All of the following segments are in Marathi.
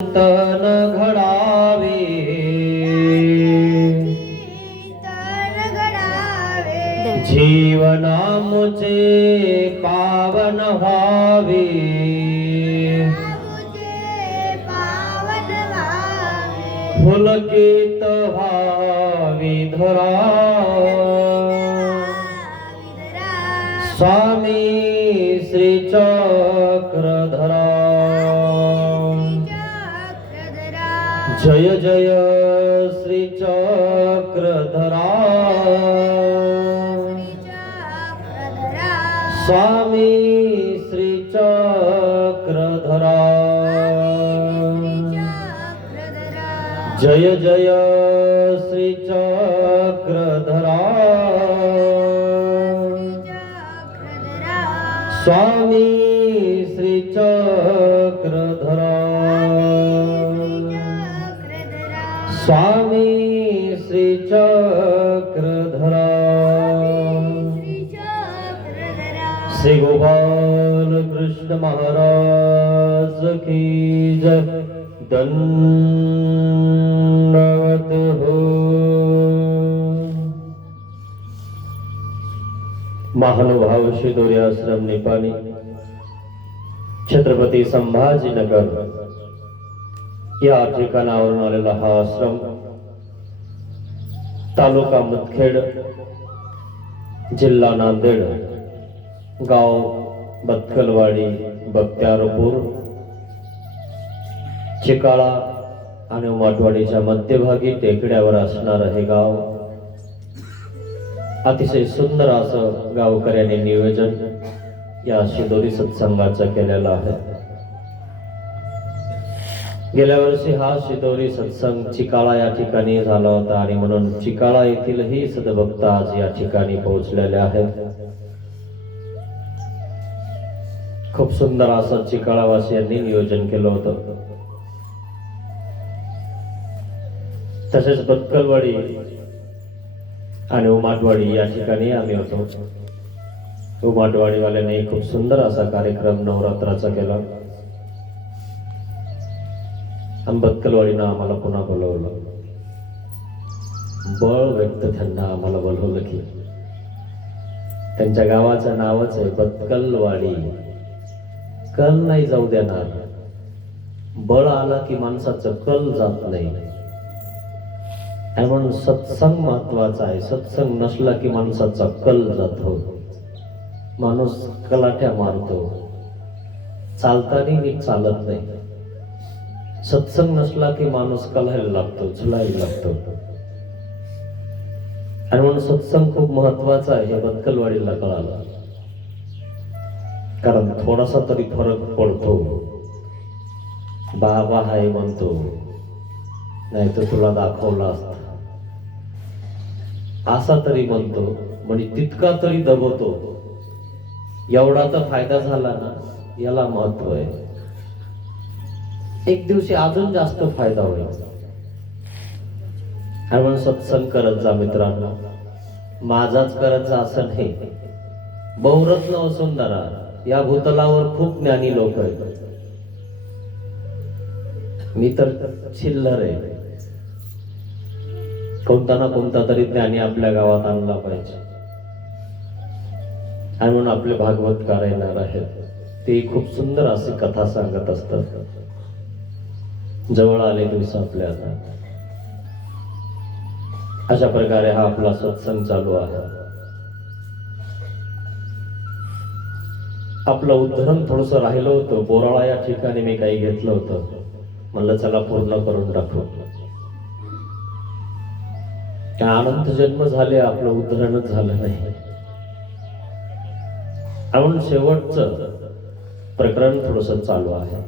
तन घडावे जीवनामुचे पावन व्हावे फुलकित व्हावी धरा स्वामी श्री चक्रधरा जय जय श्री चक्रधरा स्वामी श्री चक्रधरा जय जय श्री चक्रधरा स्वामी श्री चक्रधरा स्वामी श्री चक्रधरा श्री गोपाल कृष्ण महाराज की जय। दंडवत हो। महानुभाव शिदोरी आश्रम निपाणी छत्रपती संभाजीनगर या ठिकाणावरून आलेला हा आश्रम तालुका मुदखेड जिल्हा नांदेड गाव बत्कलवाडी बख्तियारपूर चिकाळा आणि वाटवाडीच्या मध्यभागी टेकड्यावर असणार हे गाव अतिशय सुंदर असं गावकऱ्यांनी नियोजन या शिदोरी सत्संगाचं केलेलं आहे। गेल्या वर्षी हा शिदोरी सत्संग चिकाळा या ठिकाणी झाला होता आणि म्हणून चिकाळा येथीलही सद्भक्त आज या ठिकाणी पोहोचलेले आहेत। खूप सुंदर असं चिकाळावासियांनी नियोजन केलं होतं। तसेच बत्कलवाडी आणि उमाटवाडी या ठिकाणी आम्ही होतो। उमाटवाडीवाल्यांनी खूप सुंदर असा कार्यक्रम नवरात्राचा केला। बत्कलवाडीनं आम्हाला पुन्हा बोलवलं, बळ व्यक्त त्यांना आम्हाला बोलवलं की त्यांच्या गावाचं नावच आहे बत्कलवाडी। कल नाही जाऊ देणार, बळ आला की माणसाचं कल जात नाही म्हणून सत्संग महत्वाचा आहे। सत्संग नसला की माणसाचा कल जातो, माणूस कलाट्या मारतो, चालताना नीट चालत नाही। सत्संग नसला की माणूस कलायला लागतो, झुलायला लागतो आणि म्हणून सत्संग खूप महत्वाचा आहे हे बत्कलवाडीला कळालं। कारण थोडासा तरी फरक पडतो। बाबा हाय म्हणतो, नाही तर तुला दाखवला असता असा तरी म्हणतो, म्हणजे तितका तरी दबवतो। एवढा तर फायदा झाला ना, याला महत्व आहे। एक दिवशी अजून जास्त फायदा होईल आणि म्हणून सत्संग करत जा मित्रांनो। माझाच करत जा असं नाही। बहुरत्न वसुंधरा या भूतलावर खूप ज्ञानी लोक आहेत, मी तर चिल्लर आहे। कोणता ना कोणता तरी ज्ञानी आपल्या गावात आणला पाहिजे आणि म्हणून आपले भागवतकार येणार आहेत, ते खूप सुंदर अशी कथा सांगत असतात। जवळ आले दिवस आपल्या आता अशा प्रकारे हा आपला सत्संग चालू आहे। आपलं उद्धरण थोडस राहिलं होतं, बोराळा या ठिकाणी मी काही घेतलं होतं, म्हणलं चला पूर्ण करून टाकू। अनंत जन्म झाले आपलं उद्धरणच झालं नाही म्हणून शेवटचं प्रकरण थोडस चालू आहे।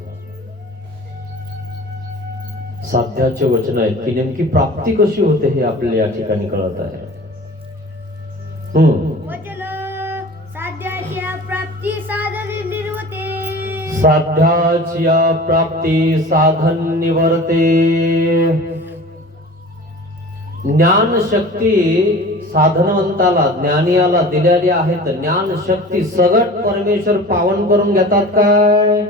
साध्याचे वचन आहेत की नेमकी प्राप्ती कशी होते हे आपल्याला या ठिकाणी कळत आहे। साध्याची प्राप्ती साधन निवर्ते। ज्ञान शक्ती साधनवंताला ज्ञानियाला दिलेली आहेत। ज्ञान शक्ती सगट परमेश्वर पावन करून घेतात काय?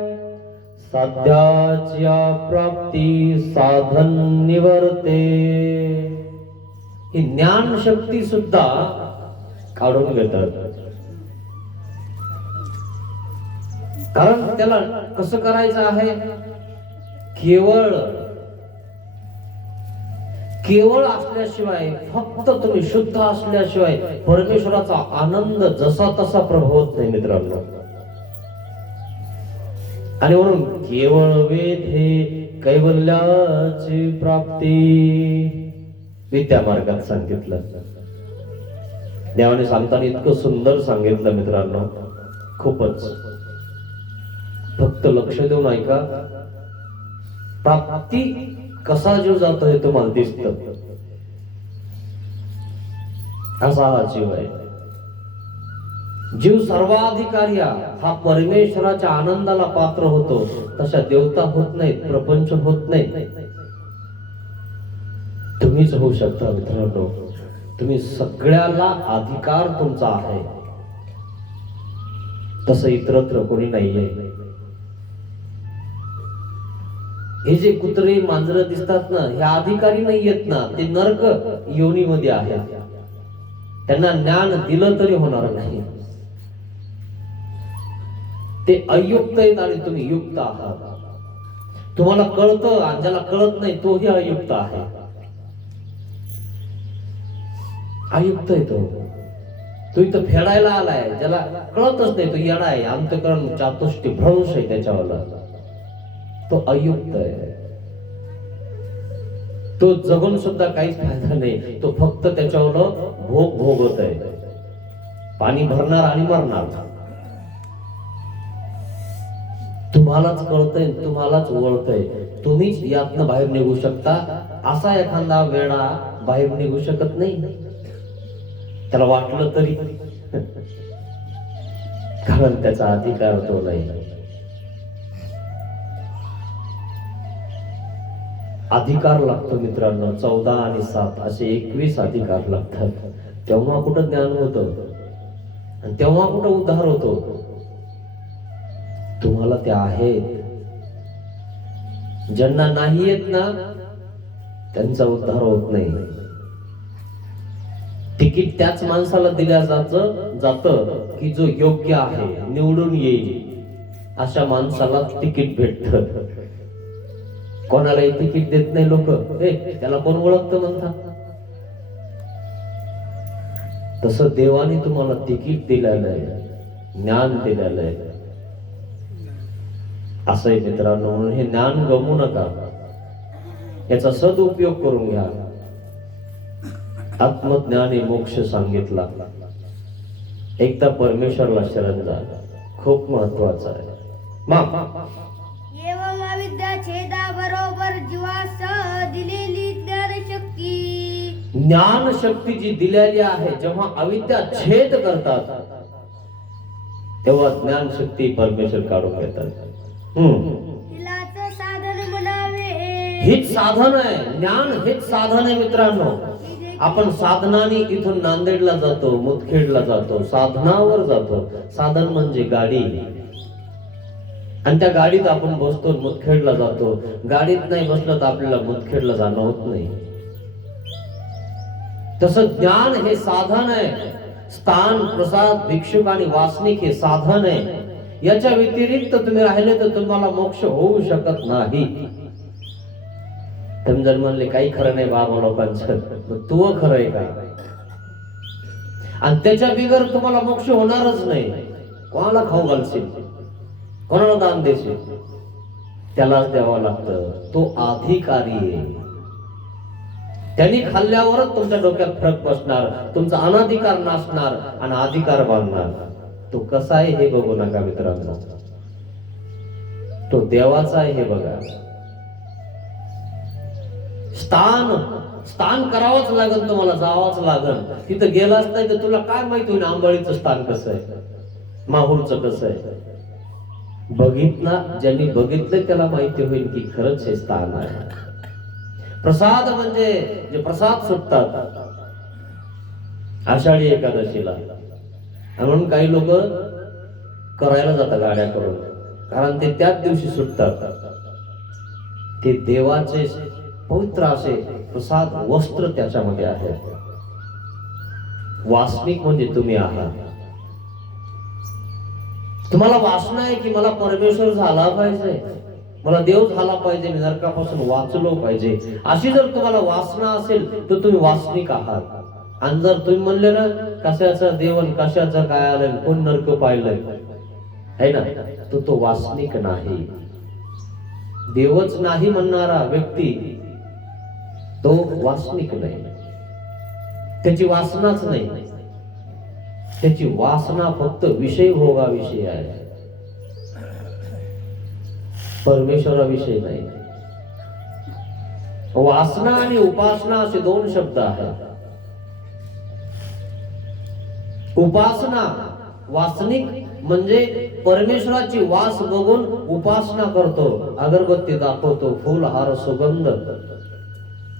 साध्याच्या प्राप्ती साधन निवर्ते. ही ज्ञान शक्ती सुद्धा काढून घेतात. कारण त्याला कसं करायचं आहे, केवळ असल्याशिवाय, फक्त तुम्ही शुद्ध असल्याशिवाय परमेश्वराचा आनंद जसा तसा प्रभावत नाही मित्रांनो. आणि म्हणून केवळ वेद हे कैवल्याची प्राप्ती विद्या मार्गात सांगितलं. देवाने सांगताना इतकं सुंदर सांगितलं मित्रांनो, खूपच. फक्त लक्ष देऊन ऐका. प्राप्ती कसा जीव जातो हे तुम्हाला दिसतं. असा हा जीव आहे. जीव सर्वाधिकारी हा परमेश्वराच्या आनंदाला पात्र होतो. तशा देवता होत नाहीत, प्रपंच होत नाही. तुम्हीच होऊ शकता मित्रांनो. तुम्ही सगळ्याला अधिकार तुमचा आहे. तसं इतरत्र कोणी नाहीये. हे जे कुत्रे मांजरं दिसतात ना, हे अधिकारी नाही आहेत ना, ते नरक योनीमध्ये आहेत. त्यांना ज्ञान दिलं तरी होणार नाही. ते अयुक्त आहेत आणि तुम्ही युक्त आहात. तुम्हाला कळतं आणि ज्याला कळत नाही तोही अयुक्त आहे. अयुक्त आहे तो इथं फेडायला आलाय. ज्याला कळतच नाही तो येडा आहे. अंतःकरण चातुष्टी भ्रंश आहे त्याच्यावाला. तो अयुक्त आहे. तो जगून सुद्धा काहीच फायदा नाही. तो फक्त त्याच्यावर भोग भोगत आहे. पाणी भरणार आणि मरणार. तुम्हालाच कळतंय, तुम्हालाच ओळखतंय. तुम्हीच यातनं बाहेर निघू शकता. असा एखादा वेळा बाहेर निघू शकत नाही. त्याला वाटलं तरी, कारण त्याचा अधिकार तो नाही. अधिकार लागतो मित्रांनो. 14 आणि 7 असे 21 अधिकार लागतात. तेव्हा कुठं ज्ञान होतं आणि तेव्हा कुठं उद्धार होतो. तुम्हाला ते आहेत. ज्यांना नाही येत ना, त्यांचा उद्धार होत नाही. तिकीट त्याच माणसाला दिल्या जातं की जो योग्य आहे, निवडून येईल अशा माणसाला तिकीट भेटतं. कोणालाही तिकीट देत नाही लोक. त्याला कोण ओळखतं म्हणतात. तसं देवाने तुम्हाला तिकीट दिलेलं आहे, ज्ञान दिलेलं आहे. असं आहे मित्रांनो. म्हणून हे ज्ञान गमू नका. याचा सदुपयोग करून घ्या. आत्मज्ञानी मोक्ष सांगितला. एकदा परमेश्वरला शरण जा. खूप महत्वाचं आहे. एवं अविद्या छेदा बरोबर जीवास दिलेली ज्ञान शक्ती जी दिलेली आहे, जेव्हा अविद्या छेद करतात तेव्हा ज्ञान शक्ती परमेश्वर काढून घेतात. हेच साधन आहे. ज्ञान हेच साधन आहे मित्रांनो. आपण साधनाने इथून नांदेडला जातो, मुदखेडला जातो, साधनावर जातो. साधन म्हणजे गाडी. आणि त्या गाडीत आपण बसतो, मुदखेडला जातो. गाडीत नाही बसलं तर आपल्याला मुदखेडला जाणं होत नाही. तसं ज्ञान हे साधन आहे. स्थान, प्रसाद, भिक्षुक आणि वासनिक हे साधन आहे. याच्या व्यतिरिक्त तुम्ही राहिले तर तुम्हाला मोक्ष होऊ शकत नाही. तुम्ही जर म्हणले काही खरं नाही बाबा लोकांचं, तू खरं आहे का? आणि त्याच्या बिगर तुम्हाला मोक्ष होणारच नाही. कोणाला खाऊ घालशील, कोणाला दान देशील, त्यालाच द्यावं लागतं. तो अधिकारी आहे. त्यांनी खाल्ल्यावरच तुमच्या डोक्यात फरक बसणार, तुमचा अनाधिकार नासणार आणि अधिकार बांधणार. तो कसा आहे हे बघू नका मित्रांनो. तो देवाचा आहे हे बघा. स्थान करावंच लागेल तुम्हाला, जावंच लागेल. तिथं गेलाच नाही तर तुला काय माहिती होईल आंबाळीचं स्थान कसं आहे, माहूरचं कसं आहे. ज्यांनी बघितलं त्याला माहिती होईल की खरंच हे स्थान आहे. प्रसाद म्हणजे जे प्रसाद सुटतात आषाढी एकादशीला, म्हणून काही लोक करायला जातात गाड्या करून. कारण ते त्याच दिवशी सुटतात. ते देवाचे पवित्र असे प्रसाद वस्त्र त्याच्यामध्ये आहे. वासनिक म्हणजे तुम्ही आहात. तुम्हाला वासना आहे की मला परमेश्वर झाला पाहिजे, मला देव झाला पाहिजे, मी नरकापासून वाचलो पाहिजे. अशी जर तुम्हाला वासना असेल तर तुम्ही वासनिक आहात. आणि जर तुम्ही म्हणले ना कशाचं देवन कशाचं काय आलं, कोण नरक पाहिलंय है ना, तो वासनिक नाही. देवच नाही म्हणणारा व्यक्ती तो वासनिक नाही. त्याची वासनाच नाही. त्याची वासना फक्त विषय भोगाविषयी आहे, परमेश्वराविषयी नाही. वासना आणि उपासना असे दोन शब्द आहेत. उपासना वासनिक म्हणजे परमेश्वराची वास बघून उपासना करतो, अगरबत्ती दाखवतो, फुल हार सुगंध,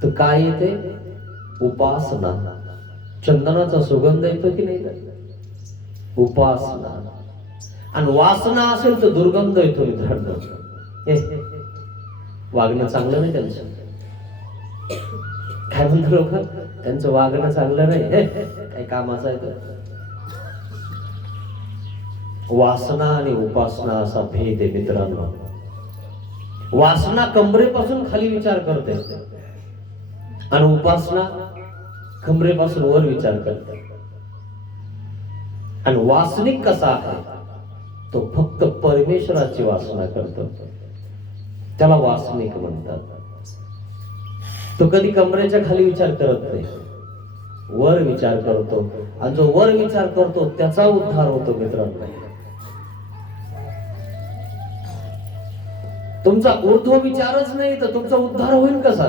तर काय येते? उपासना. चंदनाचा सुगंध येतो की नाही? उपासना. आणि वासना असेल तर दुर्गंध येतो. मित्रांनो, वागणं चांगलं नाही त्यांचं. काय म्हणतो लोक, त्यांचं वागणं चांगलं नाही, काय कामाचं आहे तर. वासना आणि उपासना असा भेद आहे मित्रांनो. वासना कमरेपासून खाली विचार करते आणि उपासना कमरेपासून वर विचार करते. आणि वासनिक कसा आहे? तो फक्त परमेश्वराची वासना करतो, त्याला वासनिक म्हणतात. तो कधी कमरेच्या खाली विचार करत नाही, वर विचार करतो. आणि जो वर विचार करतो त्याचा उद्धार होतो. मित्रांनो, तुमचा ऊर्ध्व विचारच नाही तर तुमचा उद्धार होईल कसा?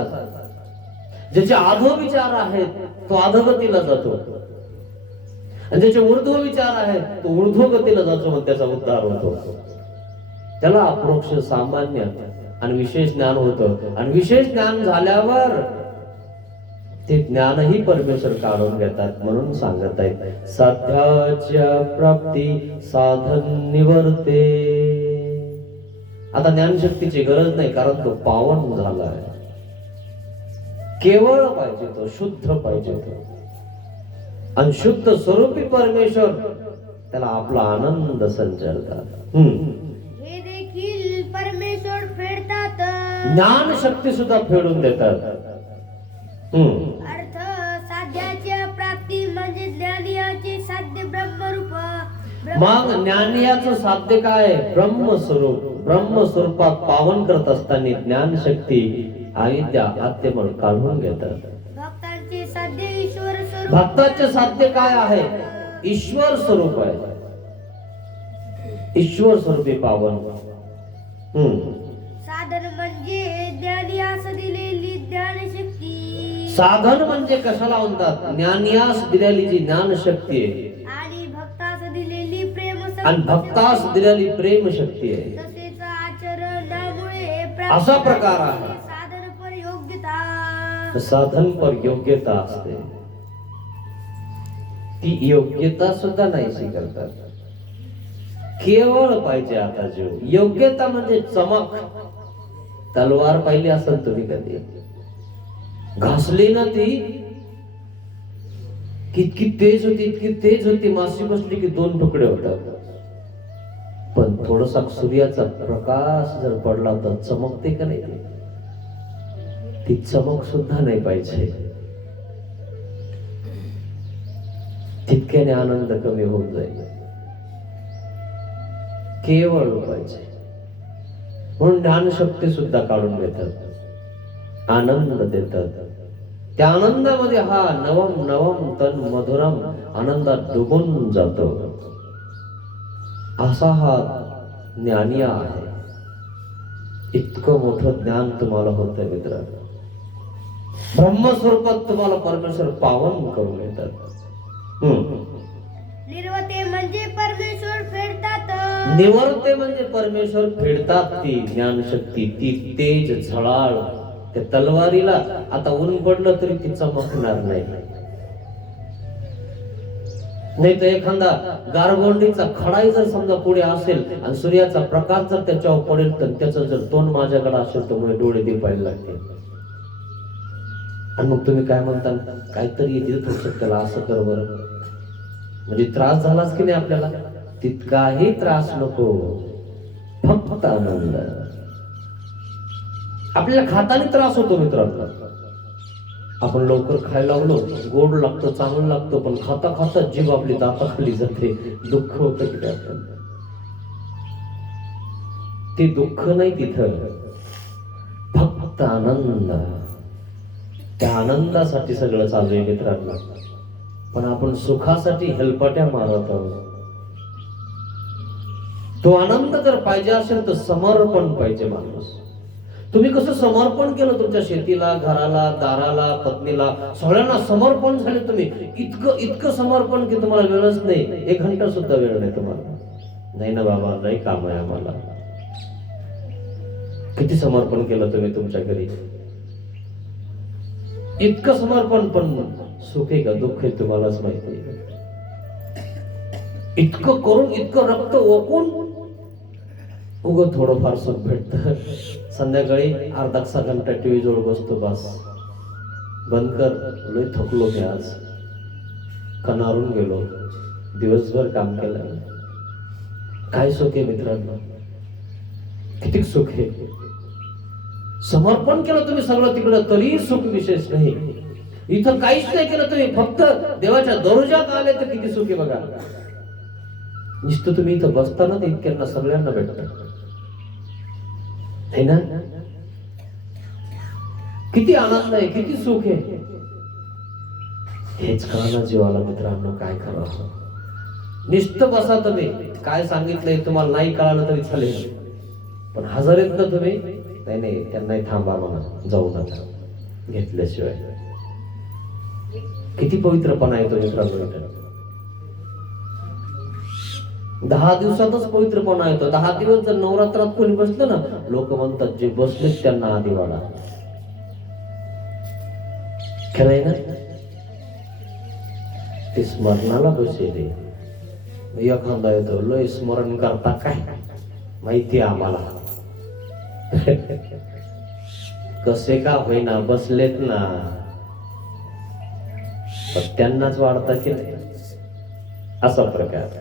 ज्याचे आधो विचार आहेत तो अधोगतीला जातो, आणि ज्याचे ऊर्ध्व विचार आहेत तो ऊर्ध्वगतीला जातो, मग त्याचा उद्धार होतो. त्याला अप्रोक्ष, सामान्य आणि विशेष ज्ञान होतं. आणि विशेष ज्ञान झाल्यावर ते ज्ञानही परमेश्वर काढून घेतात. म्हणून सांगत आहेत, साध्याच्या प्राप्ती साधन निवर्ते. आता ज्ञानशक्तीची गरज नाही, कारण तो पावन झाला आहे. केवळ पाहिजे तो, शुद्ध पाहिजे तो. आणि शुद्ध स्वरूपी परमेश्वर त्याला आपला आनंद संचारतात. हे देखील परमेश्वर फेडतात. ज्ञान शक्ती सुद्धा फेडून देतात. अर्थ साध्याच्या प्राप्ती म्हणजे ज्ञानियाचे साध्य ब्रह्मरूप. मग ज्ञानियाचं साध्य काय? ब्रह्मस्वरूप. ब्रह्मस्वरूपात पावन करत असताना ज्ञान शक्ती अविद्या आत्मन काढून घेतात. भक्तांचे साध्य ईश्वर स्वरूप. भक्ताचे साध्य काय आहे? ईश्वर स्वरूप आहे. ईश्वर स्वरूपी पावन. साधन म्हणजे ज्ञानियास दिलेली ज्ञानशक्ती. साधन म्हणजे कशाला म्हणतात? ज्ञानियास दिलेली जी ज्ञान शक्ती आहे, आणि भक्तास दिलेली प्रेम आणि भक्तास दिलेली प्रेम शक्ती आहे. तसेच आचरणामुळे असा प्रकार आहे. साधन पर योग्यता. साधन पर योग्यता असते. ती योग्यता सुद्धा नाही स्वीकारतात. केवळ पाहिजे. आता जो योग्यता म्हणजे चमक. तलवार पाहिली असेल तुम्ही कधी? घासली ना ती, कितकी तेज होती, इतकी तेज होती, माशी बसली की 2 तुकडे होतात. पण थोडासा सूर्याचा प्रकाश जर पडला तर चमकते का नाही? ती चमक सुद्धा नाही पाहिजे. तितक्याने आनंद कमी होऊन जाईल. केवळ पाहिजे. म्हणून ज्ञानशक्ती सुद्धा काढून घेतात, आनंद देतात. त्या आनंदामध्ये हा नवम नवम तन मधुरम आनंदात डुबून जातो. असा हा ज्ञानी आहे. इतकं मोठं ज्ञान तुम्हाला होतं मित्रांनो. ब्रह्मस्वरूपात तुम्हाला परमेश्वर पावन करून येतात. निर्वते म्हणजे परमेश्वर फेडतात. निवर्ते म्हणजे परमेश्वर फेडतात. ती ज्ञानशक्ती, ती तेज झळाळ. त्या तलवारीला आता ऊन पडलं तरी ती चमकणार नाही. नाही तर एखादा गारगोंडीचा खडाई जर समजा पुढे असेल आणि सूर्याचा प्रकाश जर त्याच्यावर पडेल तर त्याचं जर तोंड माझ्याकडे असेल तर मला डोळे दिपायला लागतील. आणि मग तुम्ही काय म्हणता, काहीतरी येतील थोडस त्याला असं कर बरं, म्हणजे त्रास झालाच की नाही आपल्याला, तितकाही त्रास नको, फक्त आनंद. आपल्याला खाताना त्रास होतो मित्रांनो, आपण लवकर खायला लागलो, गोड लागतं, चांगलं लागतं, पण खाता खाता जीभ आपली दाताखाली जाते, दुःख होतं की नाही आपल्याला. ते दुःख नाही तिथं, फक्त आनंद. त्या आनंदासाठी सगळं चालू आहे मित्रांनो, पण आपण सुखासाठी हेलपाट्या मारत आहोत. तो आनंद जर पाहिजे असेल तर समर्पण पाहिजे माणूस. तुम्ही कसं समर्पण केलं तुमच्या शेतीला, घराला, दाराला, पत्नीला, सगळ्यांना समर्पण झाले तुम्ही, इतकं इतकं समर्पण की तुम्हाला वेळच नाही, 1 घंटा सुद्धा वेळ नाही तुम्हाला. नाही ना बाबा, नाही काम आहे आम्हाला. किती समर्पण केलं तुम्ही तुमच्या घरी, इतकं समर्पण, पण सुख आहे का दुःख आहे तुम्हालाच माहिती. इतकं करून, इतकं रक्त ओकून उगं थोडंफार सुख भेटतं. संध्याकाळी अर्धा घंटा टीव्ही जवळ बसतो, बस बंद कर, लय थकलो मी आज, कणारून गेलो, दिवसभर काम केलं. काय सुख आहे मित्रांनो, किती सुख आहे. समर्पण केलं तुम्ही सगळं तिकडं तरी सुख विशेष नाही. इथं काहीच नाही केलं तुम्ही, फक्त देवाच्या दर्जात आले तर किती सुख आहे बघा. नुसतं तुम्ही इथं बसताना तर इतक्यांना सगळ्यांना भेटत है ना, किती आनंद आहे, किती सुख आहे. हेच कळायला जीवाला मित्रांनो, काय करावं. नुसतं बसा तुम्ही, काय सांगितलंय तुम्हाला नाही कळालं तरी चालेल, पण हजर आहेत ना तुम्ही, नाही नाही त्यांनाही थांबा म्हणा, जाऊ नका घेतल्याशिवाय. किती पवित्रपणा आहे तो मित्रांनो. 10 दिवसातच पवित्रपणा येतो. 10 दिवस जर नवरात्रात कोणी बसलं ना, लोक म्हणतात जे बसलेत त्यांना आधी वाढा. खरंय ना, ते स्मरणाला बसेले. एखादा येतो, लय स्मरण करता काय माहिती आम्हाला, कसे का होईना बसलेत ना, पण त्यांनाच वाढता की नाही, असा प्रकार.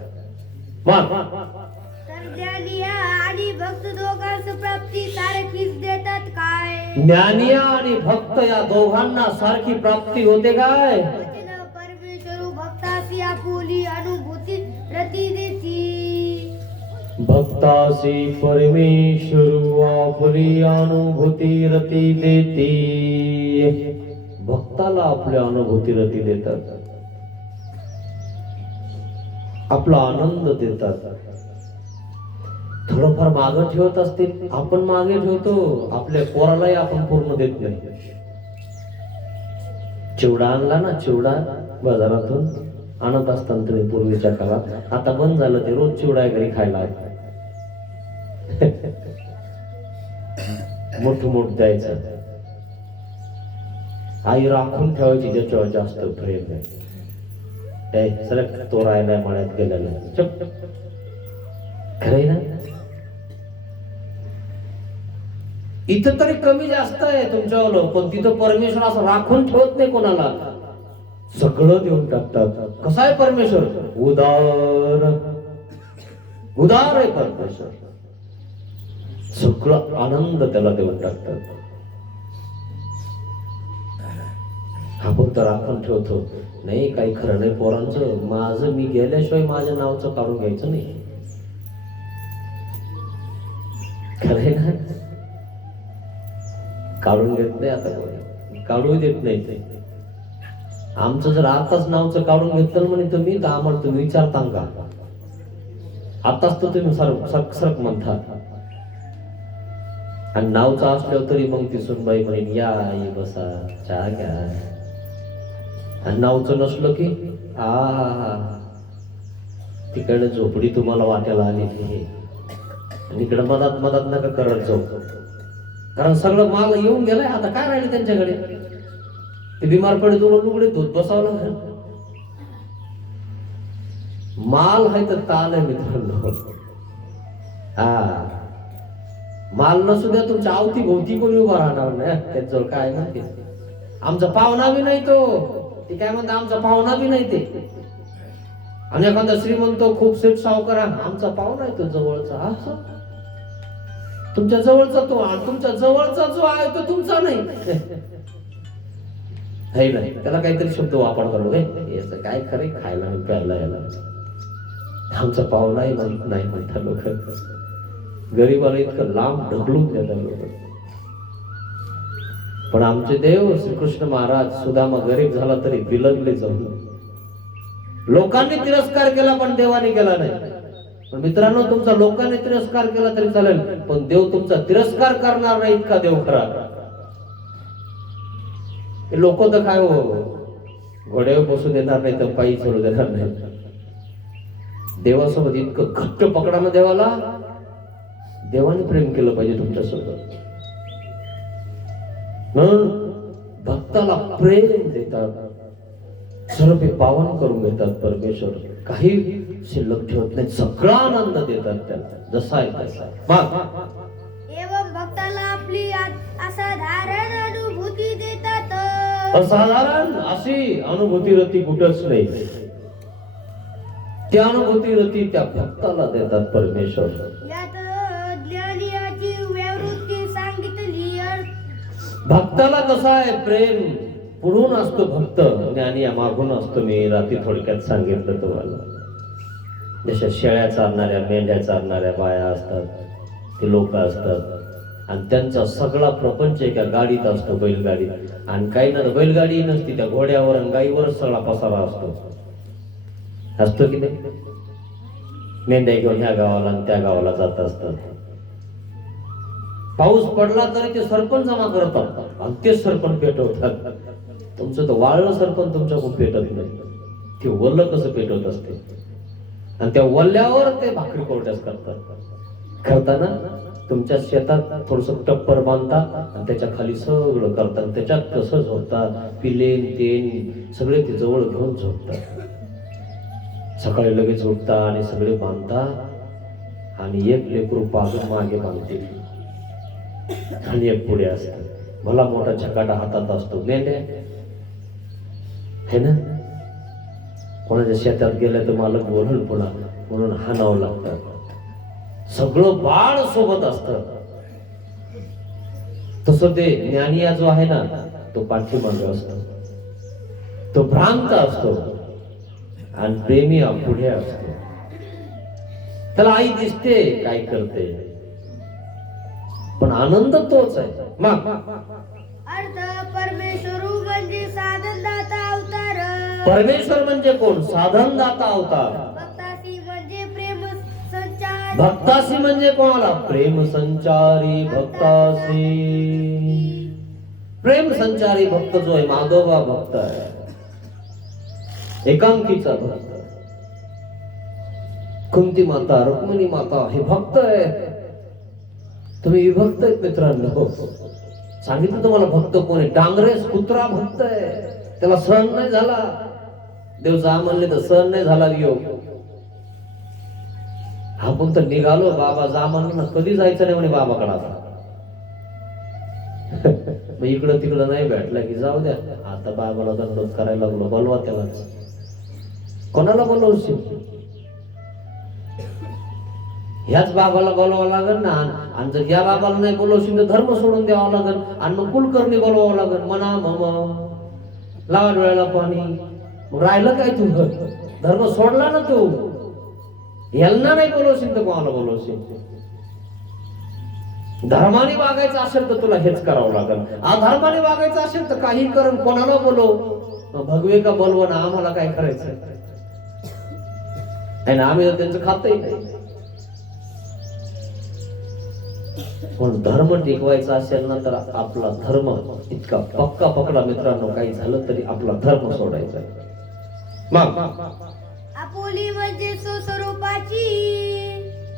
तर ज्ञानी आणि भक्त दोघांस प्राप्ती सारखीच देतात काय? ज्ञानी आणि भक्त या दोघांना सारखी प्राप्ती होते काय? परमेश्वर भक्तासी आपुली अनुभूती रती देती. भक्तासी परमेश्वर आपली अनुभूती रती देती. भक्ताला आपल्या अनुभूती रती देतात, आपला आनंद देतात. थोडंफार मागे ठेवत असतील, आपण मागे ठेवतो, आपल्या पोरालाही आपण पूर्ण देत नाही. चिवडा आणला ना, चिवडा बाजारातून आणत असताना तुम्ही पूर्वीच्या काळात, आता बंद झालं ते, रोज चिवडा घरी खायला मोठ मोठ द्यायचं. आई राखून ठेवायची ज्याच्यावर जास्त प्रेम आहे. सर तो राहिला मळ्यात गेलेला, चुप. खरंय ना, इथं तरी कमी जास्त आहे तुमच्यावर, पण तिथं परमेश्वर असं राखून ठेवत नाही कोणाला, सगळं देऊन टाकतात. कसा आहे परमेश्वर? उदार, उदार आहे परमेश्वर, सगळं आनंद त्याला देऊन टाकतात. आपण तर राखून ठेवतो, नाही काही खरं नाही पोरांचं, माझं मी गेल्याशिवाय माझ्या नावचं काढून घ्यायचं नाही. खरंय ना, काढून घेत नाही आता कोणी, काढू देत नाही ते. आमचं जर आताच नावचं काढून घेतलं म्हणे तुम्ही, तर आम्हाला तुम्ही विचारता का? आताच तर तुम्ही सरक म्हणता, आणि नावचं असल्यावर तरी मग ती सुनबाई म्हणे या आई बसा चहा घ्या. आणि नावचं नसलं की तिकडे झोपडी तुम्हाला वाट्याला आली, आणि इकडे मधात मधात नका करत जाऊ, कारण सगळं माल येऊन गेलाय. आता काय राहिले त्यांच्याकडे? ते बिमार पडे दोन लुगडे धुत बसावं लागेल. माल आहे तर ताल आहे मित्रांनो. हा, माल नसू द्या तुमच्या आवती भोवती कोणी उभा राहणार नाही. त्याच्यावर काय म्हणते, आमचा पाहुणा बी नाही तो. ते काय म्हणतात, आमचा पाहुणा बी नाही ते. आणि एखादा श्रीमंत खूप सेठ सावकार, आमचा पाहुणा आहे तो जवळचा. हा, तुमच्या जवळचा तो, तुमच्या जवळचा जो आहे तो तुमचा नाही. हे नाही, त्याला काहीतरी शब्द वापर करू. याचं काय खरे, खायला आणि प्यायला यायला आमचा पाहुणाही नाही म्हणतात लोक. गरीबाला इतकं लांब ढकलून देतात लोक. पण आमचे देव श्रीकृष्ण महाराज, सुदामा गरीब झाला तरी बिलगले जाऊन. लोकांनी तिरस्कार केला पण देवाने केला नाही. पण मित्रांनो, तुमचा लोकांनी तिरस्कार केला तरी चालेल, पण देव तुमचा तिरस्कार करणार नाही इतका देव खरा. लोक तर काय हो, घोड्यावर बसू देणार नाही तर पायी चढू देणार नाही. देवासोबत इतकं घट्ट पकडा ना देवाला. देवाने प्रेम केलं पाहिजे तुमच्यासोबत. म्हणून भक्ताला प्रेम देतात, सर्व पावन करून घेतात परमेश्वर. काही शिल्लक ठेवत नाही, सगळा आनंद देतात त्याला, जसा आहे तसा. एवं भक्ताला आपली असाधारण अनुभूती देतात. असाधारण अशी अनुभूती रती कुठंच नाही. त्या अनुभूती रती त्या भक्ताला देतात परमेश्वर. यात ज्ञानियाची व्यावृत्ती सांगितली. भक्ताला कसा आहे प्रेम, पुढून असतो भक्त, ज्ञानी मागून असतो. मी रात्री थोडक्यात सांगितलं तुम्हाला. जशा शेळ्या चालणाऱ्या, मेंढ्या चालणाऱ्या बाया असतात, ते लोक असतात, आणि त्यांचा सगळा प्रपंच एका गाडीत असतो, बैलगाडीत. आणि काही ना बैलगाडी नसती, त्या घोड्यावर आणि गाईवरच सगळा पसारा असतो की नाही. मेंढ्या घेऊन ह्या गावाला आणि त्या गावाला जात असतात. पाऊस पडला तरी ते सरपण जमा करतात आणि तेच सरपण पेटवतात. तुमचं तर वाळलं सरपण तुमच्याकडून पेटत नाही, ते वल्ल कसं पेटवत असते. आणि त्या वल्ल्यावर ते भाकरी कोरड्यास करताना तुमच्या शेतात थोडस टप्पर बांधतात आणि त्याच्या खाली सगळं करतात. त्याच्यात कसं झोपतात, पिलेन तेन सगळे ते जवळ घेऊन झोपतात. सकाळी लगेच उठतात आणि सगळे बांधतात. आणि एक लेकरू पागून मागे बांधते आणि एक पुढे असतं. भला मोठा झकाटा हातात असतो. मेंढ्या है ना, कोणाच्या शेतात गेल्या तर मालक बोलून पुन्हा म्हणून हाणावं लागतं. सगळं बाळ सोबत असतं. तसं ते ज्ञानिया जो आहे ना, तो पाठीमागे असतो, तो भ्रांत असतो आणि प्रेमी पुढे असतो. त्याला आई दिसते काय करते, पण आनंद तोच आहे. मग अर्थ परमेश्वर म्हणजे साधनदाता अवतार. परमेश्वर म्हणजे कोण? साधनदाता अवतार. भक्तासी म्हणजे प्रेम संचार. भक्तासी म्हणजे कोणाला? प्रेम संचारी भक्तासी. प्रेम संचारी भक्त जो आहे, माधोबा भक्त आहे, एकांकीचा भक्त. कुंती माता, रुक्मिणी माता हे भक्त आहे. तुम्ही विभक्त आहेत मित्रांनो. सांगितलं तुम्हाला भक्त कोण आहे. डांगरेस कुत्रा भक्त आहे, त्याला सहन नाही झाला. देव जा म्हणले तर सहन नाही झाला योग. आपण तर निघालो, बाबा जा म्हणलं ना, कधी जायचं नाही म्हणे बाबाकडे. आता मग इकडं तिकडं नाही भेटलं की जाऊ द्या, आता बाबाला दंडोत करायला लागलो. बोलवा त्याला. कोणाला बोलवशील? ह्याच बाबाला बोलवावं लागेल ना. आणि जर या बाबाला नाही बोलवशील तर धर्म सोडून द्यावा लागेल आणि मग कुलकर्णी बोलवावं लागेल. म्हणा मम लावा डोळ्याला पाणी. मग राहिलं काय तुझं? धर्म सोडला ना तू. यांना नाही बोलवशील तर कोणाला बोलवशील? धर्माने वागायचं असेल तर तुला हेच करावं लागेल. अधर्माने वागायचं असेल तर काही करून कोणाला बोलव. भगवे का बोलव ना, आम्हाला काय करायचं आहे ना. आम्ही तर त्यांचं खातही नाही. पण धर्म टिकवायचा असेल ना तर आपला धर्म इतका पक्का पकडा मित्रांनो. काही झालं तरी आपला धर्म सोडायचा. मग आपुली म्हणजे स्वस्वरूपाची.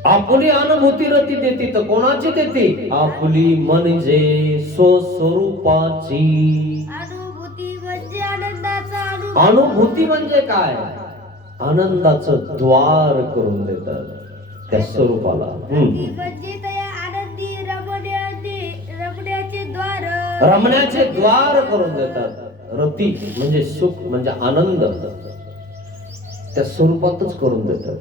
आपुली अनुभूती रती देती तर कोणाची देती? आपुली म्हणजे स्वस्वरूपाची. अनुभूती म्हणजे आनंदाचा अनुभूती म्हणजे काय? आनंदाचं द्वार करून देतात त्या स्वरूपाला. रती म्हणजे तया आनंदी रमण्याचे द्वार. रमण्याचे द्वार करून देतात. रती म्हणजे सुख म्हणजे आनंद त्या स्वरूपातच करून देतात.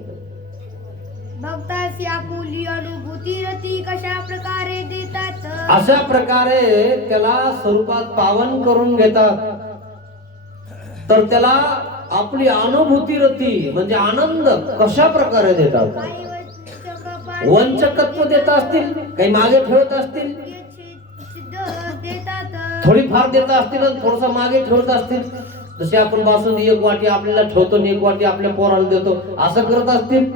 भक्तासी आपुली अनुभूती रती कशा प्रकारे देतात. अशा प्रकारे त्याला स्वरूपात पावन करून घेतात. तर त्याला आपली अनुभूती रती म्हणजे आनंद कशा प्रकारे देतात. काही वंचकत्व देत असतील, काही मागे ठेवत असतील, देतात. थोडीफार देत असतील आणि थोडस मागे ठेवत असतील. जसे आपण बासुंदी एक वाटी आपल्याला ठेवतो आणि एक वाटी आपल्या पोराला देतो, असं करत असतील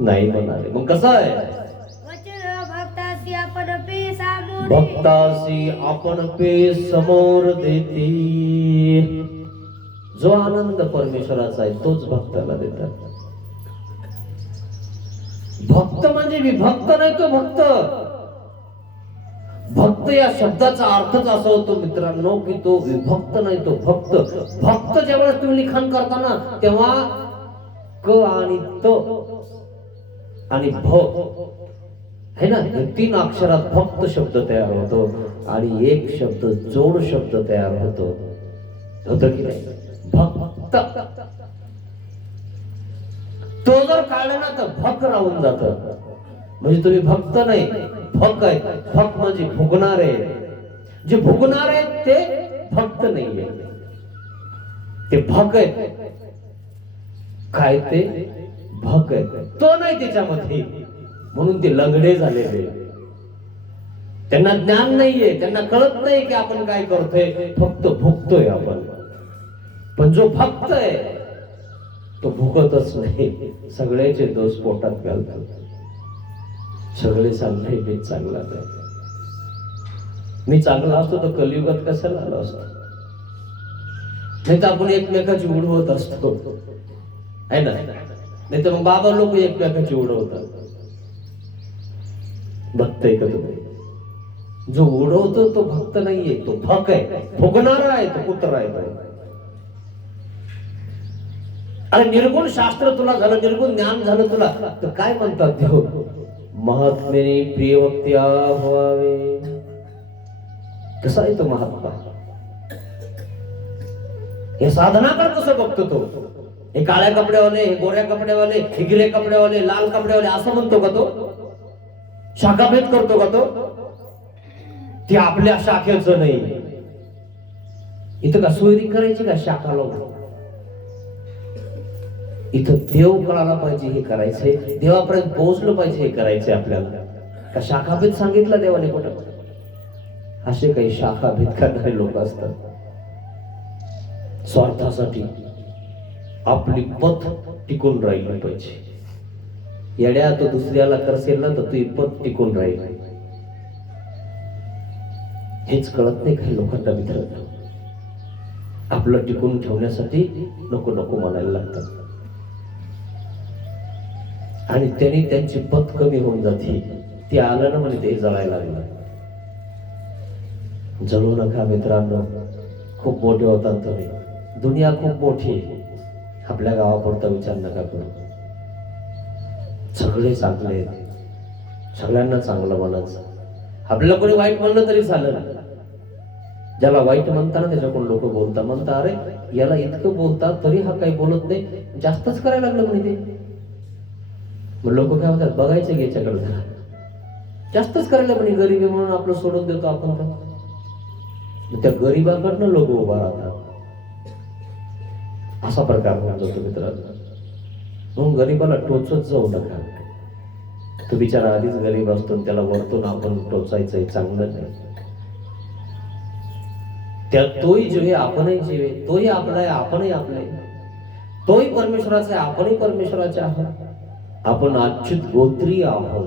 नाही म्हणाले. मग कसं आहे. भक्तासी आपण पे सामोरे. भक्तासी आपण पे समोर देते. जो आनंद परमेश्वराचा आहे तोच भक्ताला देतात. भक्त म्हणजे विभक्त नाही, तो भक्त. भक्त या शब्दाचा अर्थच असा होतो मित्रांनो की तो विभक्त नाही, तो भक्त. भक्त ज्यावेळेस तुम्ही लिखाण करताना तेव्हा क आणि त आणि भ है ना, हे 3 अक्षरात भक्त शब्द तयार होतो आणि एक शब्द जोड शब्द तयार होतो की नाही. भक्त तो जर काढला ना तर भक राहून जात. म्हणजे तुम्ही भक्त नाही, भक आहे. भक म्हणजे भुगणारे. जे भुगणारे आहेत ते भक्त नाहीये, ते भक आहेत. काय ते भक आहेत, तो नाही त्याच्यामध्ये. म्हणून ते लंगडे झालेले. त्यांना ज्ञान नाहीये, त्यांना कळत नाही की आपण काय करतोय, फक्त भुगतोय आपण. पण जो भक्त आहे तो भुगतच नाही. सगळ्याचे दोष पोटात घालतो. सगळे चांगले, मी चांगला नाही. मी चांगला असतो तर कलियुगात कशाला आलो असतो. नाही तर आपण एकमेकाची उडवत असतो आहे ना. नाही तर मग बाबा लोक एकमेकाची उडवतात. भक्त आहे का तुम्ही. जो उडवतो तो भक्त नाहीये, तो भक आहे. भुगणारा आहे, तो कुत्रा आहे. अरे निर्गुण शास्त्र तुला झालं, निर्गुण ज्ञान झालं तुला, तर काय म्हणतात देव. महात्म्याने प्रिय भक्त्या व्हावे. कसा आहे तो महात्मा. हे साधनाकडे कसं बघतो तो. हे काळ्या कपड्यावाले, हे गोऱ्या कपड्यावाले, हे गिरे कपड्यावाले, लाल कपड्यावाले असं म्हणतो का तो. शाखाभेद करतो का तो. ते आपल्या शाखेचं नाही. इथं का सोयरी करायची का शाखा लावून. इथं देव कळाला पाहिजे हे करायचंय, देवापर्यंत पोहोचलं पाहिजे हे करायचंय आपल्याला. का शाखाभेद सांगितला देवाने कुठं. असे काही शाखाभेद करणारे लोक असतात. स्वार्थासाठी आपली पथ टिकून राहिली पाहिजे. येड्या तो दुसऱ्याला करसेल ना तर तुझी पथ टिकून राहील. हेच कळत नाही काही लोकांना मित्रांनो. आपलं टिकून ठेवण्यासाठी नको नको म्हणायला लागतात आणि त्यांनी त्यांची पत कमी होऊन जाते. ती आलं ना म्हणजे ते जळायला लागलं. जळू नका मित्रांनो. खूप मोठे होतात तुम्ही. दुनिया खूप मोठी आहे. आपल्या गावापुरता विचार नका करू. सगळे चांगले आहेत. सगळ्यांना चांगलं म्हणायचं. आपल्याला कोणी वाईट म्हणलं तरी चालेल. ज्याला वाईट म्हणताना त्याच्याकडून लोक बोलतात. म्हणतात अरे याला इतकं बोलतात तरी हा काही बोलत नाही, जास्तच करायला लागलं म्हणे ते. मग लोक काय म्हणतात बघायचं की याच्याकडे जरा जास्तच करायला म्हणे. गरीबी म्हणून आपलं सोडून देतो आपण. तर त्या गरीबाकडनं लोक उभा राहतात. असा प्रकार होऊन जातो मित्रांनो. म्हणून गरीबाला टोचत जाऊ नका. तो बिचारा आधीच गरीब असतो, त्याला वरतून आपण टोचायचंय चांगलं नाही. त्या तोही जीव आहे, आपणही जीव आहे. तोही आपला आहे, आपणही आपला आहे. तोही परमेश्वराचा आहे, आपणही परमेश्वराचे आहोत. आपण अच्युत गोत्री आहोत.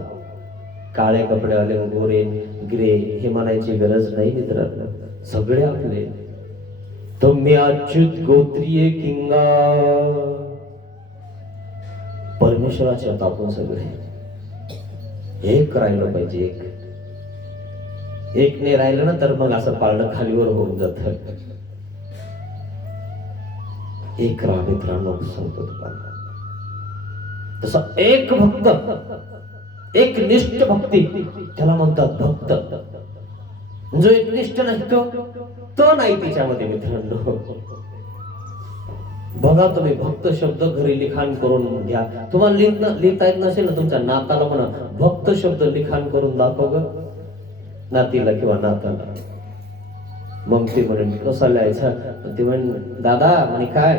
काळ्या कपड्यावाले, गोरे गिरे हे म्हणायची गरज नाही मित्रांनो. सगळे आपले. तुम्ही अच्युत गोत्रीय किंगा. परमेश्वराचे आहोत आपण सगळे. एक राहिलं पाहिजे. एक नाही राहिलं ना तर मग असं पाळणं खालीवर होऊन जात. एक राहा मित्रांनो, सांगतो तुम्हाला. तसा एक भक्त, एक निष्ठ भक्ती, त्याला म्हणतात भक्त. जो एकनिष्ठ नाही तो नाही तिच्यामध्ये मित्रांनो. बघा तुम्ही, भक्त शब्द घरी लिखाण करून घ्या. तुम्हाला लिहिता येत नसेल ना, तुमच्या नाताला म्हणा भक्त शब्द लिखाण करून दाखव ग, नातीला किंवा नाताला. मग ती म्हणेन कसा लिहायचा? ती म्हणे दादा म्हणे काय,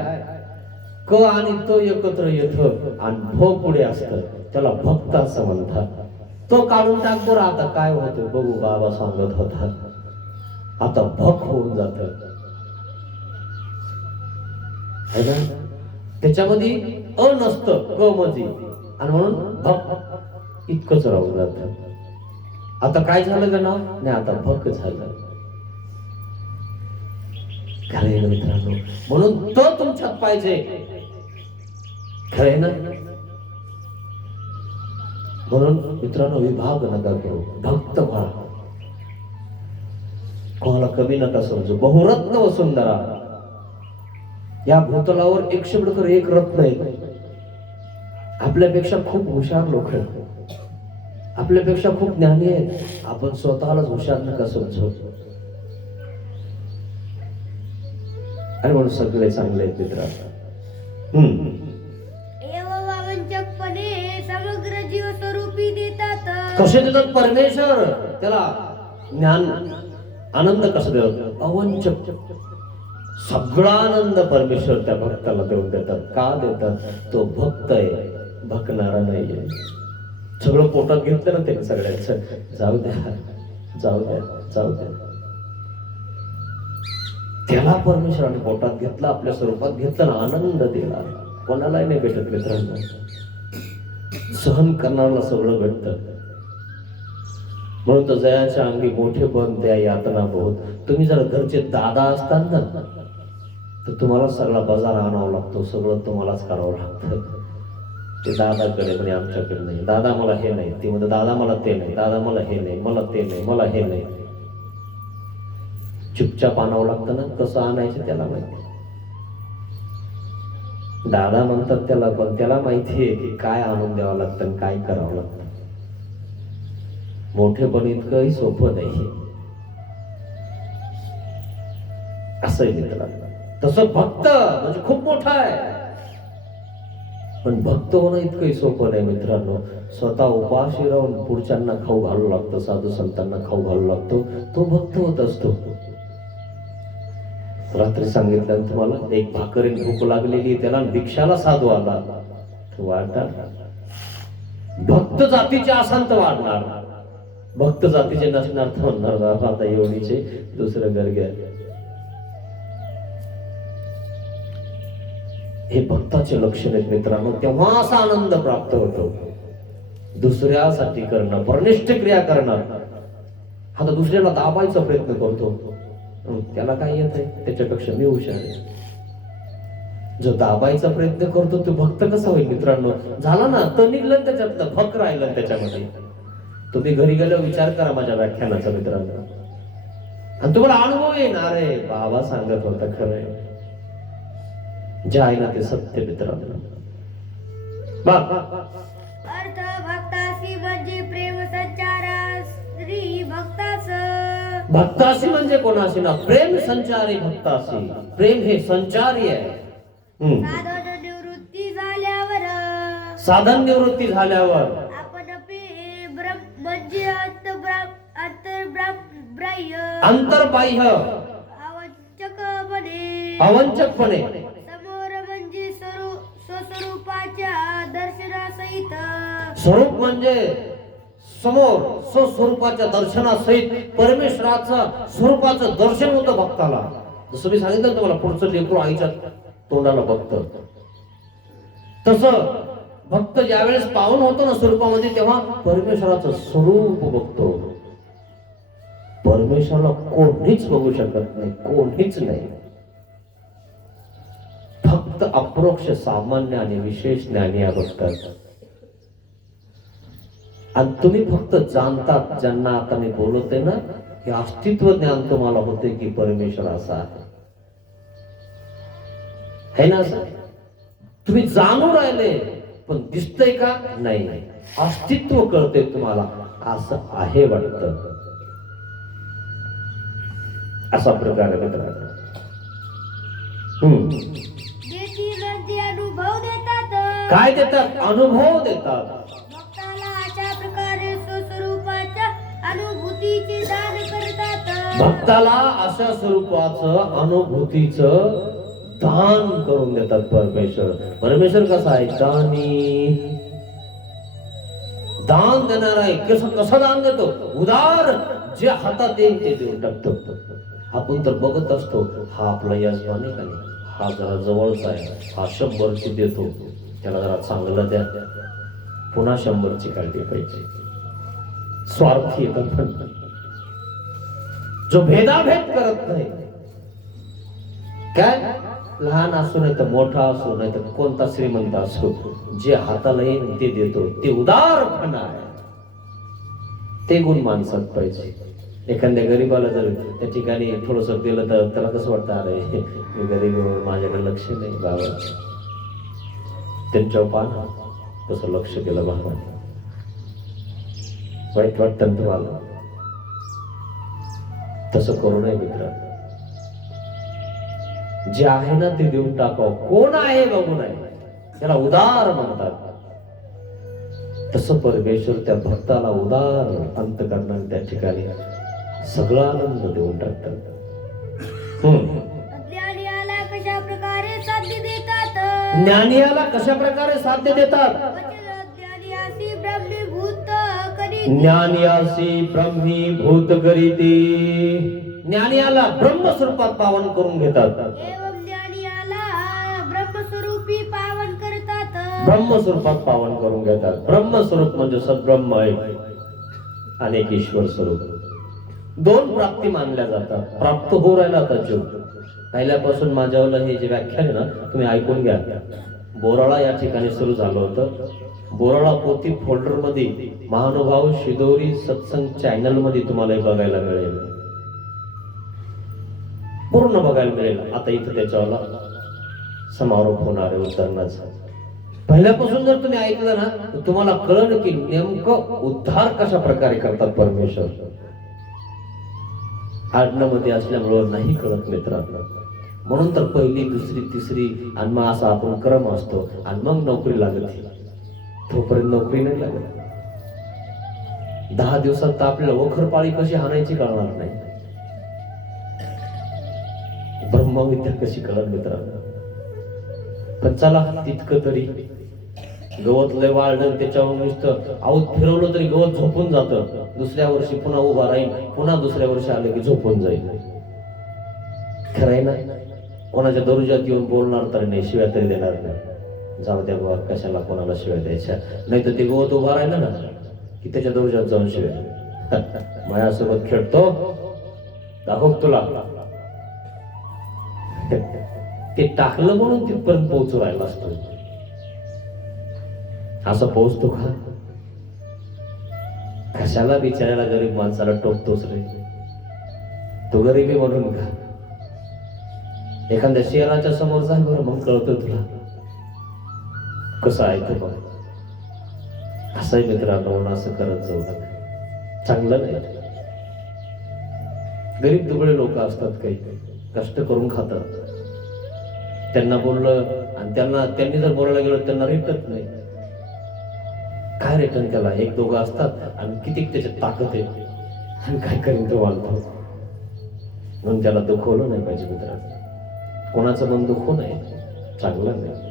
क आणि तो एकत्र येतो आणि भो पुढे असतं, त्याला भक्त असं म्हणतात. तो काढून टाक बरं, आता काय होतं बघू, बाबा सांगत होता. आता भक होऊन जात है ना, त्याच्यामध्ये अ नसतं, क मध्ये, आणि म्हणून भक इतकंच राहून जात. आता काय झालं का नाव? नाही, आता भक झालं. खरे मित्रांनो, म्हणून तो तुमच्यात पाहिजे. खरे ना, म्हणून मित्रांनो विभाग नका करू, भक्त व्हा. कोणाला कमी नका समजू. बहुरत्न वसुंधरा, या भूतलावर 100 रत्न आहे. आपल्यापेक्षा खूप हुशार लोक आहेत, आपल्यापेक्षा खूप ज्ञानी आहेत. आपण स्वतःलाच हुशार नका समजू. आणि म्हणून सगळे चांगले आहेत मित्रांनो. वावंचकपणे समग्र जीव स्वरूपी देतात. कसे देतात परमेश्वर? त्याला ज्ञान आनंद कसं देतात? अवंचक. सगळा आनंद परमेश्वर त्या भक्ताला देऊन देतात. का देतात? तो भक्त आहे, भकणारा नाहीये. सगळं पोटात घेतलं ना त्याने सगळ्यांचं, जाऊ द्या जाऊ द्या जाऊ द्या. त्याला परमेश्वराने पोटात घेतलं, आपल्या स्वरूपात घेतलं ना, आनंद दिला. कोणालाही नाही भेटत मित्रांनो. सहन करणाऱ्याला सगळं भेटतं. म्हणून तर जयाच्या अंगी मोठेपण त्या यातना बहुत. तुम्ही जर घरचे दादा असतात ना, तर तुम्हाला सगळा बाजार आणावा लागतो, सगळं तुम्हालाच करावं लागतं. ते दादाकडे म्हणे आमच्याकडे नाही, दादा मला हे नाही, ते म्हणते दादा मला ते नाही, दादा मला हे नाही, मला ते नाही, मला हे नाही. चुपचाप आणावं लागतं ना. कसं आणायचं त्याला माहिती. दादा म्हणतात त्याला, पण त्याला माहितीये की काय आणून द्यावं लागतं आणि काय करावं लागतं. मोठेपण इतकंही सोपं नाही असं मित्रांनो. तसं भक्त म्हणजे खूप मोठा आहे, पण भक्त होणं इतकंही सोपं नाही मित्रांनो. स्वतः उपाशी राहून पुढच्यांना खाऊ घालू लागतं, साधू संतांना खाऊ घालू लागतो, तो भक्त होत असतो. रात्री सांगितलं तुम्हाला, एक भाकरीन भूक लागलेली, त्याला भिक्षाला साधू आला, वाढणार. भक्त जातीचे असाल तर वाढणार, भक्त जातीचे नसणार तर म्हणणार आता एवढीचे दुसरं घर घ्या. हे भक्ताचे लक्षण आहेत मित्रांनो. तेव्हा असा आनंद प्राप्त होतो. दुसऱ्यासाठी करणं, परनिष्ठ क्रिया करणं. आता दुसऱ्याला दाबायचा प्रयत्न करतो, त्याला काय येत आहे? त्याच्यापेक्षा मी हुशार आहे. जो दाबायचा प्रयत्न करतो तो भक्त कसा होईल मित्रांनो? झाला ना, तर निघलं त्याच्यातलं, भक्त राहिलं त्याच्यामध्ये. तुम्ही घरी गेल्यावर विचार करा माझ्या व्याख्यानाचा मित्रांनो, आणि तुम्हाला अनुभव येणार आहे. बाबा सांगत होता खरंय, जे आहे ना ते सत्य मित्रांनो. अर्थ भक्तासी म्हणजे प्रेम संचारा श्री भक्तास. भक्तासी म्हणजे कोणाशी ना? प्रेम संचारी भक्तासी. प्रेम हे संचारी आहे. साधन निवृत्ती झाल्यावर, साधन निवृत्ती झाल्यावर आपण म्हणजे अंतर्बाह्य अवंचकपणे समोर म्हणजे स्वस्वरूपाच्या दर्शनासहित. स्वरूप म्हणजे समोर स्वस्वरूपाच्या दर्शनासहित परमेश्वराचं स्वरूपाचं दर्शन होतं भक्ताला. जसं मी सांगितलं तुम्हाला, पुढचं लेकरू आईच्या तोंडाला बघतं, तसं भक्त ज्यावेळेस पावन होतो ना स्वरूपामध्ये, तेव्हा परमेश्वराचं स्वरूप बघतो. परमेश्वराला कोणीच बघू शकत नाही, कोणीच नाही. फक्त अप्रोक्ष सामान्य आणि विशेष ज्ञानी बघतात. आणि तुम्ही फक्त जाणतात, ज्यांना आता मी बोलतोय ना, हे अस्तित्व ज्ञान तुम्हाला होते की परमेश्वर असा आहे. है ना असं? तुम्ही जाणून राहिले पण दिसतंय का? नाही. अस्तित्व कळते तुम्हाला, असं आहे वाटतं. असा प्रकार आहे मित्रांनो. देतील ते अनुभव देतात. काय देतात? अनुभव देतात. भक्ताला अशा प्रकारे स्वस्वरूपाच्या अनुभूतीचे दान करतात. भक्ताला अशा स्वरूपाचं अनुभूतीचं दान करून देतात परमेश्वर. परमेश्वर कसा आहे? दानी, दान देणार आहे. कसं दान देतो? उदार, जे हातात येईल ते देऊन टाकतो. आपण तर बघत असतो, हा आपला यजमान आहे का नाही, हा जरा जवळचा आहे, हा 100ची देतो, त्याला जरा चांगलं द्या, पुन्हा 100ची काढली पाहिजे. स्वार्थी येतात, जो भेदाभेद करत नाही. काय? लहान असो नाही तर मोठा असो, नाही तर कोणता श्रीमंत असो, जे हाताला येईल ते देतो, ते उदारपणा आहे. ते गुण माणसात पाहिजे. एखाद्या गरीबाला जर त्या ठिकाणी थोडस दिलं तर त्याला कसं वाटतं, अरे मी गरीब, माझ्याकडे लक्ष नाही बाबा. त्यांच्या पाहा तसं लक्ष दिलं बाबा, वाईट वाटतं तुम्हाला? तसं करू नये मित्र. जे आहे ना ते देऊन टाकावं. कोण आहे बघू नये, त्याला उदार म्हणतात. तसं परमेश्वर त्या भक्ताला उदार अंतकरणाने त्या ठिकाणी सगळा आनंद देऊन टाकतात. ज्ञानियाला कशा प्रकारे साध्य देतात. ज्ञानियाला कशा प्रकारे साध्य देतात? ज्ञानियासी ब्रह्मीभूत करीती. ज्ञानियासी ब्रह्मीभूत करीती. ज्ञानियाला ब्रह्मस्वरूपात पावन करून घेतात. एवं ज्ञानियाला ब्रह्मस्वरूपी पावन करतात. ब्रह्मस्वरूपात पावन करून घेतात. ब्रह्मस्वरूप म्हणजे सद्ब्रह्म आहे, अनेक ईश्वर स्वरूप. दोन प्राप्ती मानल्या जातात. प्राप्त होऊ राहिला आता जीव. पहिल्यापासून माझ्यावर हे जे व्याख्यान आहे ना, तुम्ही ऐकून घ्या. बोराळा या ठिकाणी सुरू झालं होतं. बोराळा पोथी फोल्डर मध्ये महानुभाव शिदोरी सत्संग चॅनल मध्ये तुम्हाला हे बघायला मिळेल, पूर्ण बघायला मिळेल. आता इथं त्याच्यावाला समारोप होणार आहे उतरण्याचा. पहिल्यापासून जर तुम्ही ऐकलं ना तर तुम्हाला कळलं की नेमकं उद्धार कशा प्रकारे करतात परमेश्वर. आडनामध्ये असल्यामुळे नाही कळत मित्रांनो. म्हणून तर पहिली, दुसरी, तिसरी आणि मग असा आपण क्रम असतो आणि मग नोकरी लागते. तोपर्यंत नोकरी नाही लागत. 10 दिवसात तर आपल्याला वखरपाळी कशी हाणायची कळणार नाही. ब्रह्मविद्या कशी कळत मित्रांनो. पण चला तितकं तरी. गवत लय वाळलं त्याच्यावर नुसतं आऊत फिरवलं तरी गवत झोपून जातं. दुसऱ्या वर्षी पुन्हा उभा राहील, पुन्हा दुसऱ्या वर्षी आलं की झोपून जाईल. खरंय ना? कोणाच्या दरुजात येऊन बोलणार तर नाही, शिव्या तरी देणार नाही. जाऊ द्या बाबा, कशाला कोणाला शिव्या द्यायच्या. नाही तर ते गवत उभा राहिलं ना की त्याच्या दरुजात जाऊन शिव्या. माझ्यासोबत खेळतो, दाखव तुला. ते टाकलं म्हणून तिथपर्यंत पोहोचू राहिला असतो. असं पोहोचतो का? कशाला बिचारायला गरीब माणसाला टोकतोस रे? तो गरीबी म्हणून का? एखाद्या शेराच्या समोर जा बरं, मग कळतं तुला कसं आहे तो. बघ असंही मित्रांनो, असं करत जाऊ नका, चांगलं नाही. गरीब दुबळे लोक असतात, काही कष्ट करून खातात. त्यांना बोललं आणि त्यांनी जर बोलायला गेलं त्यांना रिटत नाही. काय रिटर्न त्याला? 1-2 असतात आणि किती त्याच्यात ताकद आहे आणि काय करीन तो मानतो. म्हणून त्याला दुखवलं नाही पाहिजे मित्रांनो. कोणाचं मन दुखवू नये, चांगलं नाही.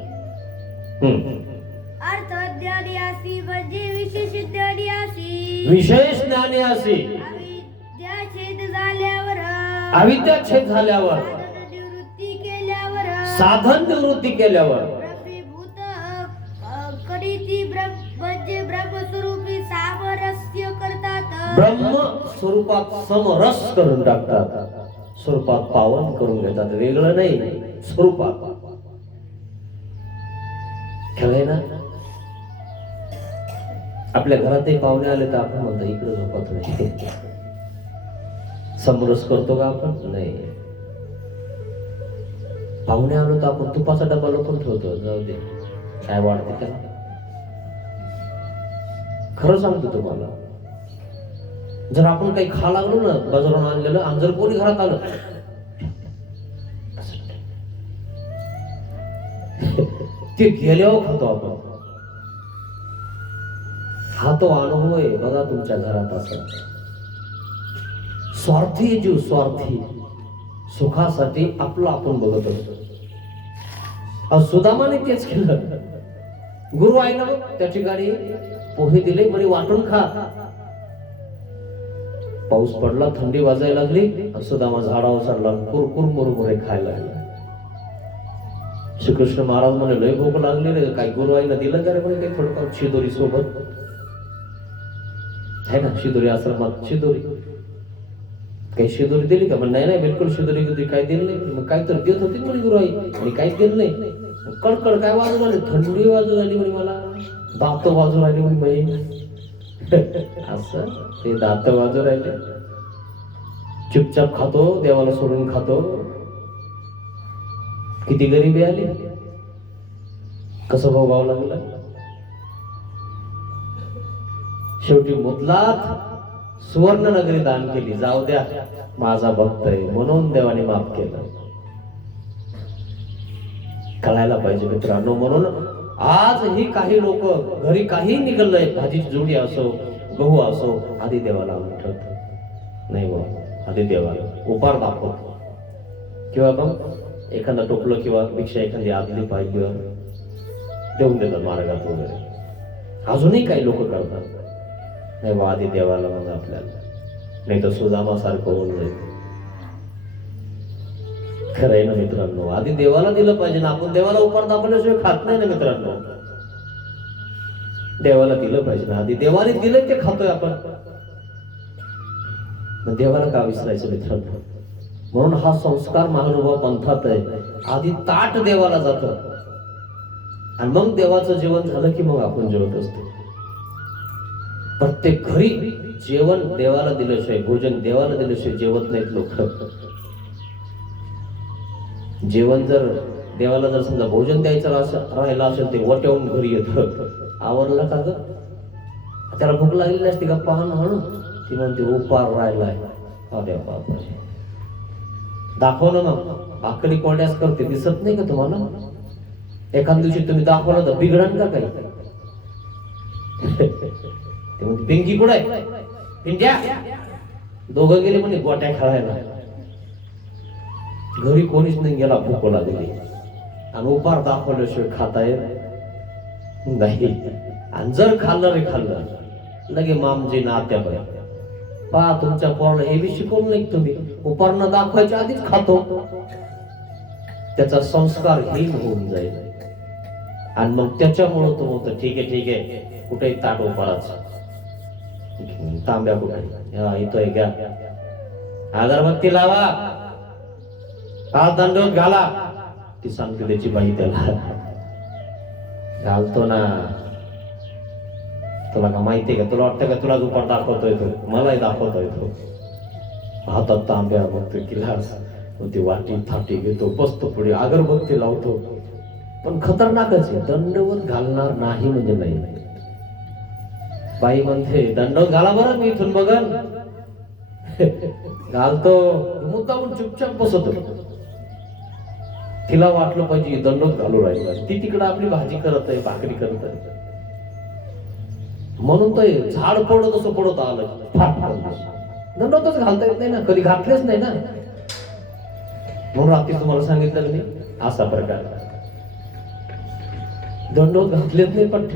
अर्थ ज्ञानियासी म्हणजे विशेष ज्ञानियासी. विशेष ज्ञानियासी. अविद्या छेद झाल्यावर. अविद्या छेद झाल्यावर. निवृत्ती केल्यावर. साधन निवृत्ती केल्यावर. ब्रह्मीभूत करीती म्हणजे ब्रह्मस्वरूपी सामरस्य करतात. ब्रह्म स्वरूपात समरस करून टाकतात. स्वरूपात पावन करून घेतात. वेगळं नाही, स्वरूपात. खेळ ना. आपल्या घरातही पाहुणे आले तर आपण म्हणतो इकडे झोपत नाही. समरस करतो का आपण? नाही. पाहुणे आलो तर आपण तुपाचा डबा लपून ठेवतो, जाऊ दे काय वाढते त्याला. खरं सांगतो तुम्हाला, जर आपण काही खा लागलो ना बाजारात आणलेलं, आणि जर कोणी घरात आलं ते गेल्यावर खातो आपण. हा तो अनुभव आहे बघा तुमच्या घरात. असा स्वार्थी जीव, स्वार्थी सुखासाठी आपलं आपण बघत असतो. सुदामाने तेच केलं. गुरु आहे ना, त्याची गाडी पोहे दिले, म्हणे वाटून खा. पाऊस पडला, थंडी वाजायला लागली, सुदामा झाडावर चढला, कुरकुर मुरमुरे खायला लागला. श्रीकृष्ण महाराज म्हणे लय भूक लागली रे, काही गुरु आईला दिलं का रे? म्हणे काही थोडंफार शिदोरी सोबत आहे ना, शिदोरी आश्रमात शिदोरी, काही शिदोरी दिली का? पण नाही नाही, बिलकुल शिदोरी कधी काही दिली नाही. मग काय तर देत होती म्हणे गुरु आई, आणि काहीच दिलं नाही. कडकड काय वाजू राहिली, थंडी वाजू राहिली म्हणे, मला दात वाजू राहिली म्हणे बाई. असं ते दात वाजू राहिले. चुपचाप खातो, देवाला सोडून खातो. किती गरिबी आली, कसं भोगावं लागलं. शेवटी मुदलात सुवर्ण नगरी दान केली. जाऊ द्या, माझा भक्त आहे म्हणून देवाने माफ केलं. कळायला पाहिजे मित्रांनो. म्हणून आज ही काही लोक घरी काही निघालंय, भाजीची जोडी असो, गहू असो, आधी देवाला आणून ठेवतो. नाही बा, आधी देवाला उपार दाखवतो. किंवा मग एखादा टोपलं किंवा भिक्षा एखादी आदली पाहिजे देऊन देतात मार्गात वगैरे. अजूनही काही लोक करतात. नाही बा, आधी देवाला म्हणजे आपल्याला, नाही तर सुदामासारखं होऊन जाईल. खरं आहे ना मित्रांनो, आधी देवाला दिलं पाहिजे ना. आपण देवाला उपार दाखवल्याशिवाय खात नाही ना मित्रांनो. देवाला दिलं पाहिजे ना, आधी देवाने दिलं ते खातोय आपण. देवाला का विसरायचं मित्रांनो. म्हणून हा संस्कार महानुभाव पंथात आहे. आधी ताट देवाला जात, आणि मग देवाचं जेवण झालं की मग आपण जेवत असतो. प्रत्येक घरी जेवण देवाला दिल्याशिवाय, भोजन देवाला दिल्याशिवाय जेवत नाहीत लोक. जेवण जर देवाला जर समजा भोजन द्यायचं राहिलं असेल, ते वट्यावून घरी येतं. आवरला का ग? त्याला भूक लागलेली असते का पाहणं म्हणून, ती म्हणते उपार राहिलाय. दाखव ना मग, भाकरी कोरड्यास करते, दिसत नाही का तुम्हाला? एखाद्या दिवशी तुम्ही दाखवलं तर बिघडण का काही? ते म्हणते पिंकी कुठे आहे? पिंट्या. दोघं गेले म्हणे गोट्या खेळायला. घरी कोणीच नाही गेला, भूक लागली. आणि उपार दाखवल्याशिवाय खाता येत नाही. आणि जर खाल्लं रे खाल्लं, लगे मामजी नात्या पाहिजे. पहा, तुमच्या पोराला हे बी शिकवलं नाही तुम्ही. उपार न दाखवायच्या आधीच खातो, त्याचा संस्कार हीन होऊन जाईल. आणि मग त्याच्यामुळं तो म्हणतो ठीक आहे ठीक आहे, कुठेही ताट उपाराच, तांब्या कुठे येतोय घ्या, अगरबत्ती लावा, हात दंडवत घाला. ती सांगते त्याची बाई त्याला, घालतो ना. तुला का माहितीये का? तुला वाटतं का तुला उपार दाखवतोय तो? मलाही दाखवतोय तो. हातात तांब्या, बघतो गिलास, ती वाटी थाटी घेतो, बसतो पुढे, अगरबत्ती लावतो. पण खतरनाकच आहे, दंडवत घालणार नाही म्हणजे नाही. बाई म्हणते दंडवत घाला बरं, मी इथून बघन. घालतो, मुद्दामून चुपचाप बसतो. तिला वाटलं पाहिजे दंडवत घालू राहिला, ती तिकडं आपली भाजी करत आहे, भाकरी करत आहे. म्हणून तर झाड पडलं तसं पडत आलं, दंडवतच घालता येत नाही ना, कधी घातलेच नाही ना. म्हणून रात्री तुम्हाला सांगितलं मी, असा प्रकार दंडवत घातलेच नाही. पण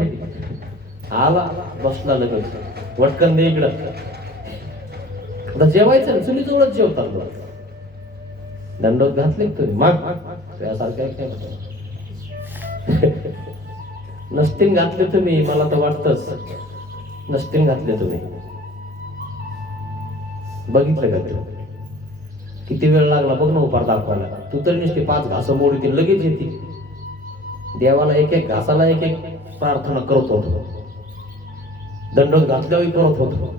आला, बसला लगेच, वटकन दे इकडं. आता जेवायचं, चुलीजवळच जेवतात. दंडवत घातले तुम्ही, मग त्यासारखं काय नसतील घातले तुम्ही, मला तर वाटतच नसतील घातले तुम्ही. बघितलं का ते किती वेळ लागला बघ ना उपार दाखवायला. तू तर नुसती 5 घास मोडीतील लगेच येते. देवाला एक एक घासाला एक एक प्रार्थना करत होतो, दंडवत घातल्यावर करत होतो.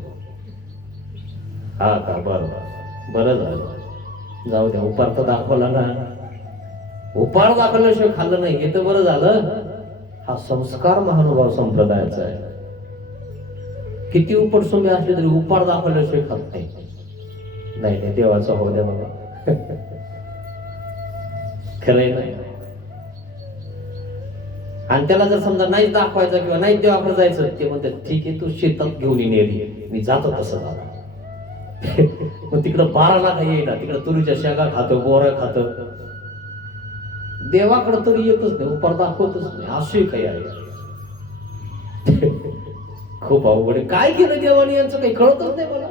हा का? बरं झालं, जाऊ द्या, उपार तर दाखवला ना. उपाळ दाखवल्याशिवाय खाल्लं नाही हे तर बरं झालं. हा संस्कार महानुभाव संप्रदायाचा आहे. किती उपटसुंबी असले तरी उपाळ दाखवल्याशिवाय खात नाही. नाही नाही देवाचा हो द्या बाबा. खरंय नाही. आणि त्याला जर समजा नाही दाखवायचं किंवा नाही देवाकडे जायचं ते म्हणतात ठीक आहे तू शेतात घेऊन ये, मी जातो तसं जातो. मग तिकडं 12 लाख येईना, तिकडं तुरीच्या शेंगा खातो, बोरा खातो. देवाकडे तरी येतच नाही, उपार दाखवतच नाही. असे काही आहे. खूप अवघड आहे. काय केलं देवाने यांचं काही कळतच नाही मला.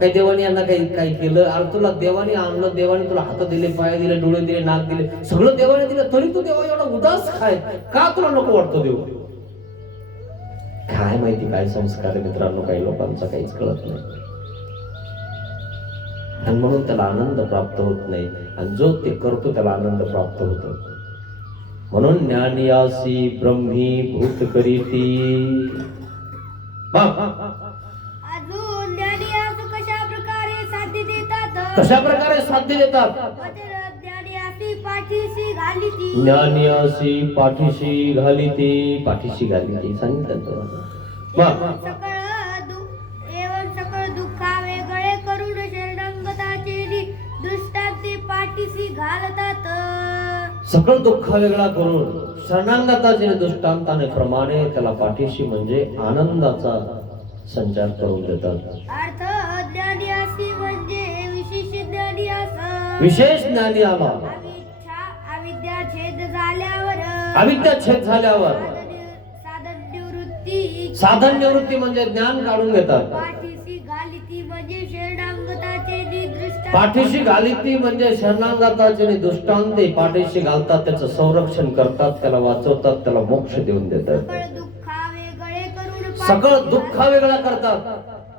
काय देवाने यांना काही केलं? अरे तुला देवाने आणलं, देवाने तुला हात दिले, पाय दिले, डोळे दिले, नाक दिले, सगळं देवाने दिलं, तरी तू देवा एवढा उदास काय? का तुला नको वाटतो देव? काय माहिती काय संस्कार आहे मित्रांनो, काही लोकांचा काहीच कळत नाही. आणि म्हणून त्याला आनंद प्राप्त होत नाही. आणि जो ते करतो त्याला आनंद प्राप्त होतो. म्हणून ज्ञानियासी ब्रह्मी भूत करीती. अजून ज्ञानी असं कशा प्रकारे साध्य देतात? कशा प्रकारे साध्य देतात? ज्ञानी अशी पाठीशी घालीती. ज्ञानी अशी पाठीशी घालीती. पाठीशी घालीती सांगितलं तर. एवं सकळ दुःखा वेगळे करून शरणागताचे दृष्टांती पाठीशी घालतात. सकळ दुःख वेगळा करून शरणागताचे दृष्टांताने प्रमाणे त्याला पाठीशी म्हणजे आनंदाचा संचार करून देतात. अर्थ ज्ञानी अशी म्हणजे विशेष ज्ञानी असं. विशेष ज्ञानी आला. अविद्या छेद झाल्यावर. अविद्या छेद झाल्यावर साधन निवृत्ती म्हणजे ज्ञान काढून घेतात. पाठीशी घालीती म्हणजे शरणागताचे दृष्टांत. पाठीशी घालीती म्हणजे शरणागताचे दृष्टांत पाठीशी घालतात, त्याचं संरक्षण करतात, त्याला वाचवतात, त्याला मोक्ष देऊन देतात. सगळ दुःख वेगळा करतात.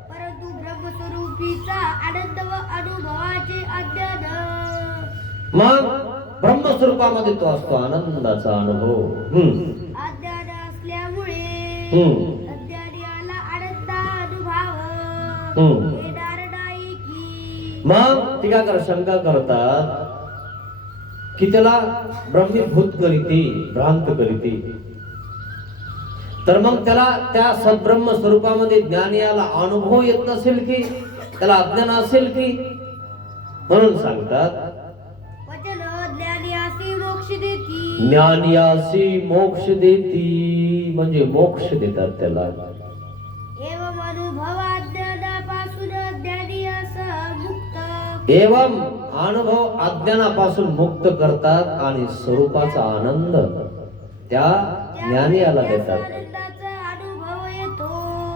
परंतु ब्रह्मस्वरूपीचा आनंद व अनुभवाचे अज्ञान. मग ब्रह्मस्वरूपामध्ये तो असतो आनंदाचा अनुभव. अज्ञान असल्यामुळे अज्ञानाला आनंद अनुभव येणार नाही की. मग ती काय कर शंका करतात की त्याला ब्रह्मीभूत करीती, भ्रांत करीती. तर मग त्याला त्या सद्ब्रह्म स्वरूपामध्ये ज्ञानियाला अनुभव येत नसेल की, त्याला अज्ञान असेल की. म्हणून सांगतात ज्ञानियासी मोक्ष देती. ज्ञानियासी मोक्ष देती म्हणजे मोक्ष देतात त्याला. एवं अनुभव अज्ञानापासून ज्ञानियास मुक्त. एवं अनुभव अज्ञानापासून मुक्त करतात आणि स्वरूपाचा आनंद त्या ज्ञानियाला देतात.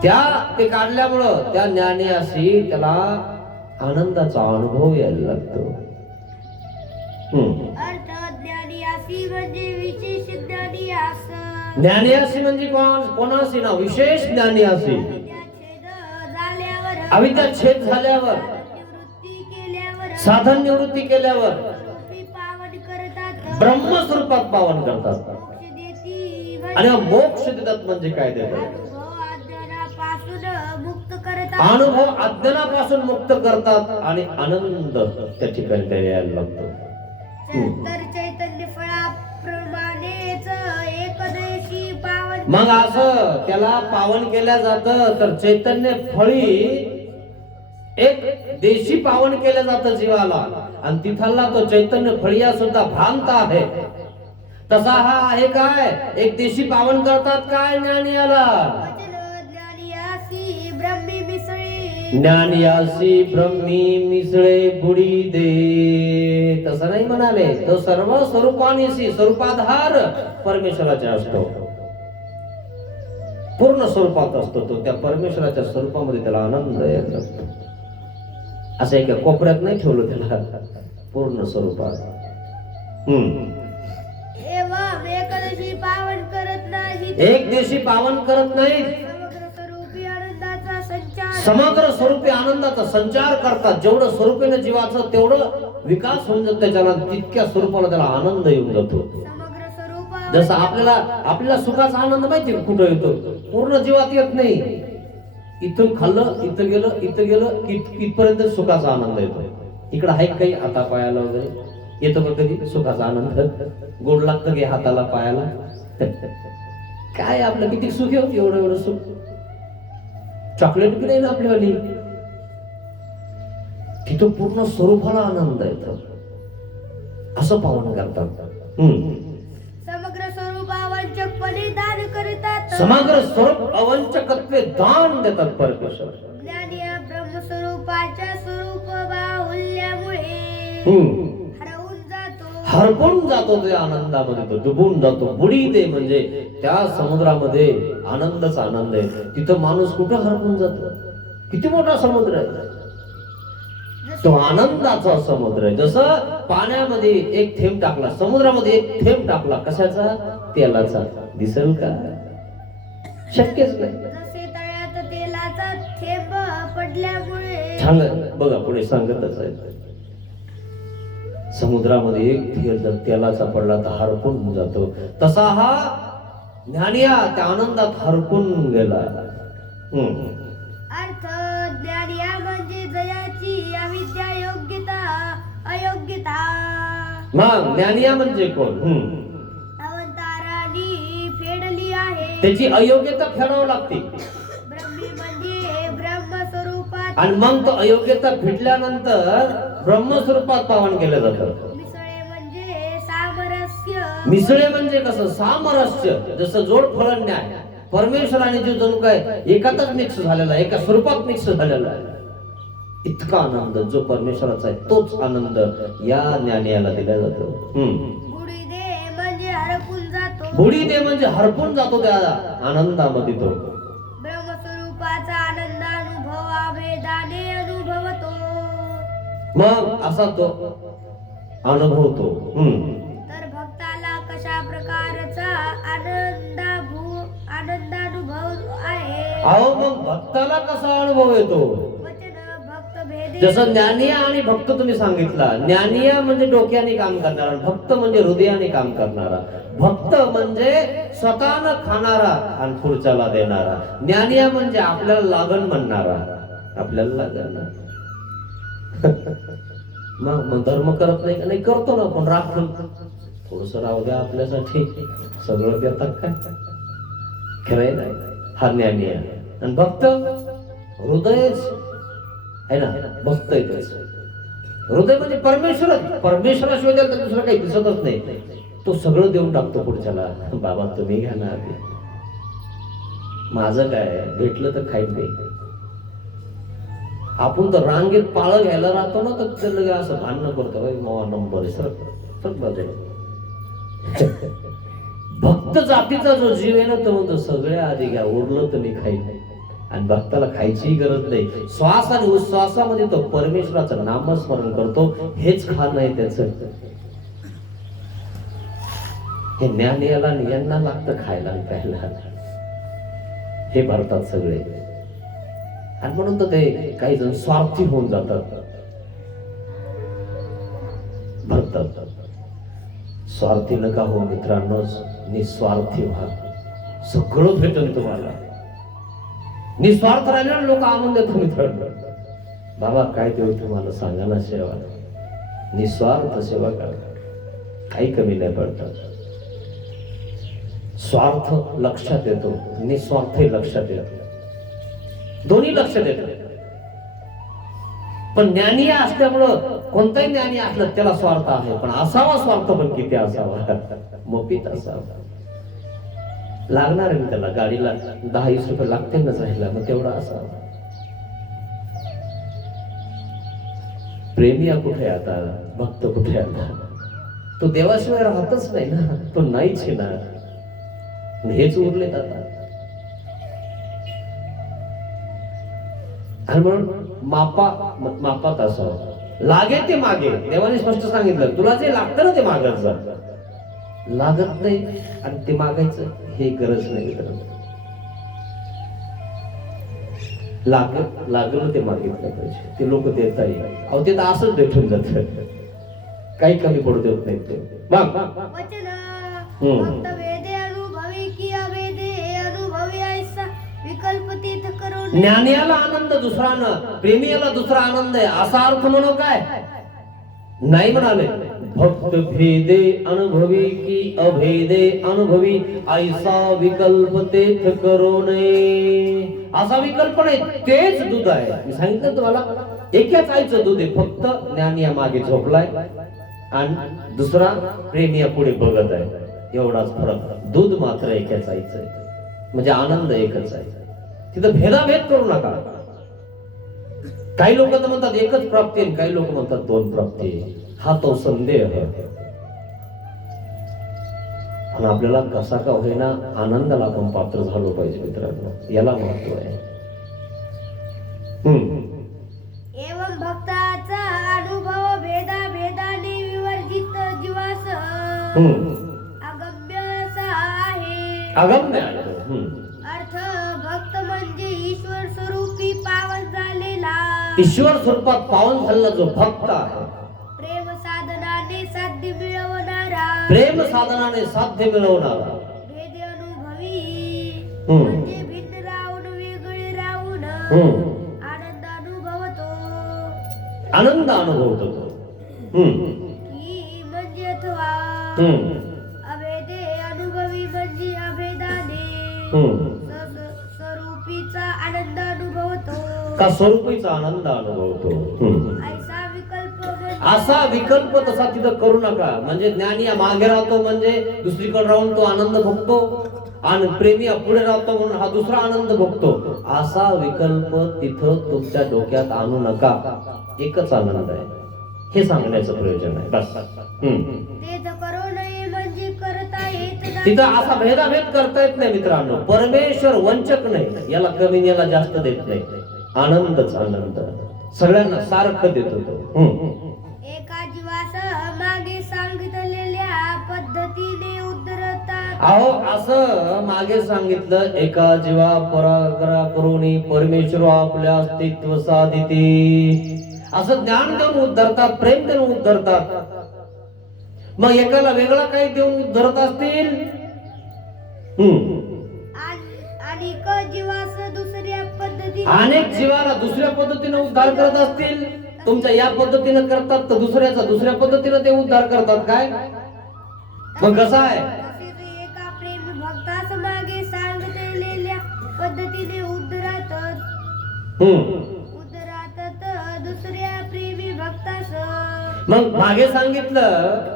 त्या ते काढल्यामुळं त्या ज्ञानियासी त्याला आनंदाचा अनुभव यायला लागतो. अर्थ ज्ञानियासी म्हणजे विशेष ज्ञानियास. ज्ञानियासी म्हणजे कोणासी ना विशेष ज्ञानियासी. अविद्या छेद झाल्यावर साधन निवृत्ती केल्यावर ब्रह्मस्वरूपात पावन करतात. आणि मोक्ष देतात म्हणजे काय देतात? अनुभव अज्ञानापासून मुक्त करतात आणि आनंद त्या ठिकाणी त्या यायला लागतो. तर चैतन्य फळाप्रमाणेच एकदेशी पावन. मग असं त्याला पावन केल्या जातं. तर चैतन्य फळी एक देशी पावन केलं जातं जीवाला. आणि तिथला तो चैतन्य फळिया सुद्धा भ्रांत आहे. तसा हा आहे काय एक देशी पावन करतात काय ज्ञानियाला. ज्ञानियासी ब्रह्मी मिसळे बुडी दे. तसं नाही म्हणाले. तो सर्व स्वरूपानिसी स्वरूपाधार परमेश्वराचे असतो. पूर्ण स्वरूपात असतो तो. त्या परमेश्वराच्या स्वरूपामध्ये त्याला आनंद येत असतो. असं एका कोपऱ्यात नाही ठेवलं त्याला. पूर्ण स्वरूपात. एकदशी पावन करत नाही. एक दिवशी पावन करत नाही. समग्र स्वरूपी आनंदाचा संचार करतात. जेवढं स्वरूपीने जीवाचं तेवढं विकास होऊन जातो त्याच्याला. तितक्या स्वरूपाला त्याला आनंद येऊन जातो. जसं आपल्याला सुखाचा आनंद माहिती कुठं येतो? पूर्ण जीवात येत नाही. इथून खाल्लं, इथं गेलं, इथं गेलं, इथपर्यंत सुखाचा आनंद येतो. इकडं आहे काही हातापायाला वगैरे, येतो का कधी सुखाचा आनंद? गोड लागतं की हाताला पायाला? काय आपलं किती सुख आहे एवढं एवढं सुख. चॉकलेट बी नाही ना आपल्यावाली. तिथं पूर्ण स्वरूपाला आनंद येतो, असं पावन करतात. समग्र स्वरूप अवंचकपणे दान करीतात. समग्र स्वरूप अवंचकत्वे दान देतात परमेश्वर. ज्ञानी ब्रह्मस्वरूपाच्या स्वरूप बाहुल्यामुळे हरवून जातो. हरपून जातो त्या आनंदामध्ये, तो डुबून जातो. बुडी दे म्हणजे त्या समुद्रामध्ये आनंदच आनंद आहे. तिथं माणूस कुठं हरपून जातो? किती मोठा समुद्र आहे तो, आनंदाचा समुद्र आहे. जसं पाण्यामध्ये एक थेंब टाकला, समुद्रामध्ये एक थेंब टाकला, कशाचा? तेलाचा. दिसेल का? शक्यच नाही. जसे तळ्यात तेलाचा थेंब पडल्यामुळे. सांग बघा पुढे सांगतच आहे, समुद्रामध्ये एक थेंब जर तेलाचा पडला तर हरपून जातो, तसा हा ज्ञानिया त्या आनंदात हरपून गेला. अर्थ ज्ञानिया म्हणजे जयाची अविद्या, योग्यता अयोग्यता. मग ज्ञानिया म्हणजे कोण? अवतारांनी फेडली आहे. त्याची अयोग्यता फेडावं लागते. ब्रह्मी म्हणजे ब्रह्मस्वरूपात. आणि मग तो अयोग्यता फिटल्यानंतर ब्रह्मस्वरूपात पावन केलं जातं. मिसळे म्हणजे सामरस्य. मिसळे म्हणजे कसं? सामरस्य. जसं जोड फळण न्याय, परमेश्वर आणि जीव जणू काय एकातच मिक्स झालेला आहे, एका स्वरूपात मिक्स झालेला आहे. इतका आनंद जो परमेश्वराचा आहे तोच आनंद या ज्ञानियाला दिला जातो. बुडी दे म्हणजे हरपून जातो. बुडी दे म्हणजे हरपून जातो त्या आनंदामध्ये तो. ब्रह्मस्वरूपाचा आनंद अनुभवाभेदाने अनुभवतो. मग असा तो अनुभवतो. तर भक्ताला कशा प्रकारचा आनंदानुभव आहे? अहो मग भक्ताला कसा अनुभव येतो? वचन भक्त भेदे. जसं ज्ञानिया आणि भक्त तुम्ही सांगितला. ज्ञानिया म्हणजे डोक्याने काम करणारा, भक्त म्हणजे हृदयाने काम करणारा. भक्त म्हणजे स्वतःनं खाणारा आणि पुढच्याला देणारा. ज्ञानिया म्हणजे आपल्याला लागण म्हणणारा, आपल्याला लागण. मग धर्म करत नाही का? नाही करतो ना, पण राखून थोडस राहू द्या आपल्यासाठी, सगळं देतात काय? खरंय नाही. हा ज्ञानी आहे. आणि भक्त हृदयच आहे ना, भक्त आहे त्याच. हृदय म्हणजे परमेश्वर. परमेश्वराशिवाय त्याला दुसरं काही दिसतच नाही. तो सगळं देऊन टाकतो पुढच्याला. बाबा तुम्ही घ्या ना आधी, माझं काय, भेटलं तर खाईन नाही. आपण तर रांगेत पाळं घ्यायला राहतो ना, तर त्याला असं भांडणं करतो, नंबर सर बाजूला. भक्त जातीचा जो जीव आहे ना, तो म्हणतो सगळ्या आधी घ्या, उरलं तर मी खाईन. आणि भक्ताला खायचीही गरज नाही. श्वास आणि उश्वासामध्ये तो परमेश्वराचं नामस्मरण करतो, हेच खाणं आहे त्याचं. हे ज्ञानियाला यांना लागतं खायला आणि प्यायला, हे भरतात सगळे. आणि म्हणून तर ते काही जण स्वार्थी होऊन जातात, भरतात. स्वार्थी नका हो मित्रांनो, निस्वार्थी व्हा, सगळं भेटेल तुम्हाला. निस्वार्थ राहिल्याने लोक आणून देतो मित्रांनो. बाबा काय देऊ तुम्हाला सांगा ना, सेवा निस्वार्थ सेवा करा, काही कमी नाही पडतात. स्वार्थ लक्षात येतो, निस्वार्थ लक्षात येतो, दोन्ही लक्षात येतात. पण ज्ञानी असल्यामुळं कोणताही ज्ञानी असलं त्याला स्वार्थ आहे, पण असावा स्वार्थ पण किती असावा, मोपीत असावा. लागणार आहे त्याला, गाडीला 10-20 रुपये लागते ना जायला, मग तेवढा असावा. प्रेमिया कुठे आता, भक्त कुठे आता? तो देवाशिवाय राहतच नाही ना, तो नाहीच आहे ना. हेच उरलेत आता. आणि म्हणून मापात असावं. लागे ते मागे. देवाने स्पष्ट सांगितलं, तुला जे लागतं ना ते मागत जा. लागत नाही आणि ते मागायचं हे गरज नाही. लागलं ते मागितलं पाहिजे, ते लोक देता येईल. अहो ते तर असंच भेटून जात, काही कमी पडू देत नाही ते. वचन भक्त वेदे अनुभवी की अवेदे अनुभवी ऐसा विकल्प तीर्थ करून. ज्ञानियाला आनंद दुसरा न, प्रेमियाला दुसरा आनंद आहे, असा अर्थ म्हणू काय नाही म्हणाले. भक्त भेदे अनुभवी की अभेदे अनुभवी ऐसा विकल्प तेथ करू नये. असा विकल्प नाही, तेच दूध आहे. मी सांगितलं तुम्हाला, एकाच आईचं दूध आहे, फक्त ज्ञानिया मागे झोपलाय आणि दुसरा प्रेमिया पुढे बघत आहे, एवढाच फरक. दूध मात्र एकाच आईचं आहे, म्हणजे आनंद एकच आहे. तिथं भेदाभेद करू नका. काही लोक तर म्हणतात एकच प्राप्ती आहे, काही लोक म्हणतात दोन प्राप्ती. हा तो संदेह. पण आपल्याला कसा का होईना आनंदाला आपण पात्र झालो पाहिजे मित्रांनो, याला महत्व आहे. एवं भक्ताचा अनुभव भेदा भेदाने विवर्जित जीवास अगम्य असा आहे. अगम्य आहे. अर्थ भक्त म्हणजे ईश्वर स्वरूपी पावन झालेला, ईश्वर स्वरूपात पावन झालेला जो भक्त आहे, प्रेम साधनाने साध्य मिळवणारा, प्रेम साधनाने साध्य मिळवणारा, भेद अनुभवी म्हणजे भिन्न राहून वेगळे राहून आनंद अनुभवतो. आनंद अनुभवतो तो. की म्हणजे अथवा अभेदे अनुभवी म्हणजे अभेदाने स्वरूपीचा आनंद अनुभवतो. का स्वरूपीचा आनंद अनुभवतो. ऐसा विकल्प असा विकल्प तसा तिथं करू नका. म्हणजे ज्ञानी मागे राहतो म्हणजे दुसरीकडे राहून तो आनंद भोगतो, आणि प्रेमी पुढे राहतो म्हणून हा दुसरा आनंद भोगतो. असा विकल्प तिथं तुमच्या डोक्यात आणू नका. एकच आनंद आहे, हे सांगण्याचं प्रयोजन आहे बस. तेच करू नये म्हणजे करता येत नाही. तिथं असा भेदाभेद करता येत नाही मित्रांनो. परमेश्वर वंचक नाही, याला कमी याला जास्त देत नाही. आनंदच आनंद, सगळ्यांना सारखं देतो तो. एका जीवास मागे सांगितलेल्या पद्धतीने उद्धरतात. अहो असं मागे सांगितलं, एका जीवा पराग्रह करून परमेश्वर आपल्या अस्तित्व साधिते. असं ज्ञान देऊन उद्धरतात, प्रेम देऊन उद्धरतात. मग एकाला वेगळा काही देऊन उद्धरत असतील. अनेक जीवास दुसऱ्या पद्धतीने, अनेक जीवाला दुसऱ्या पद्धतीने उद्धार करत असतील. तुमच्या या पद्धतीने करतात तर दुसऱ्याचा दुसऱ्या पद्धतीने ते उद्धार करतात. काय मग कसं आहे? तसेच एका प्रेमी भक्तास मागे सांगितलेल्या पद्धतीने उद्धरतात दुसऱ्या प्रेमी भक्तास. मग मागे सांगितलं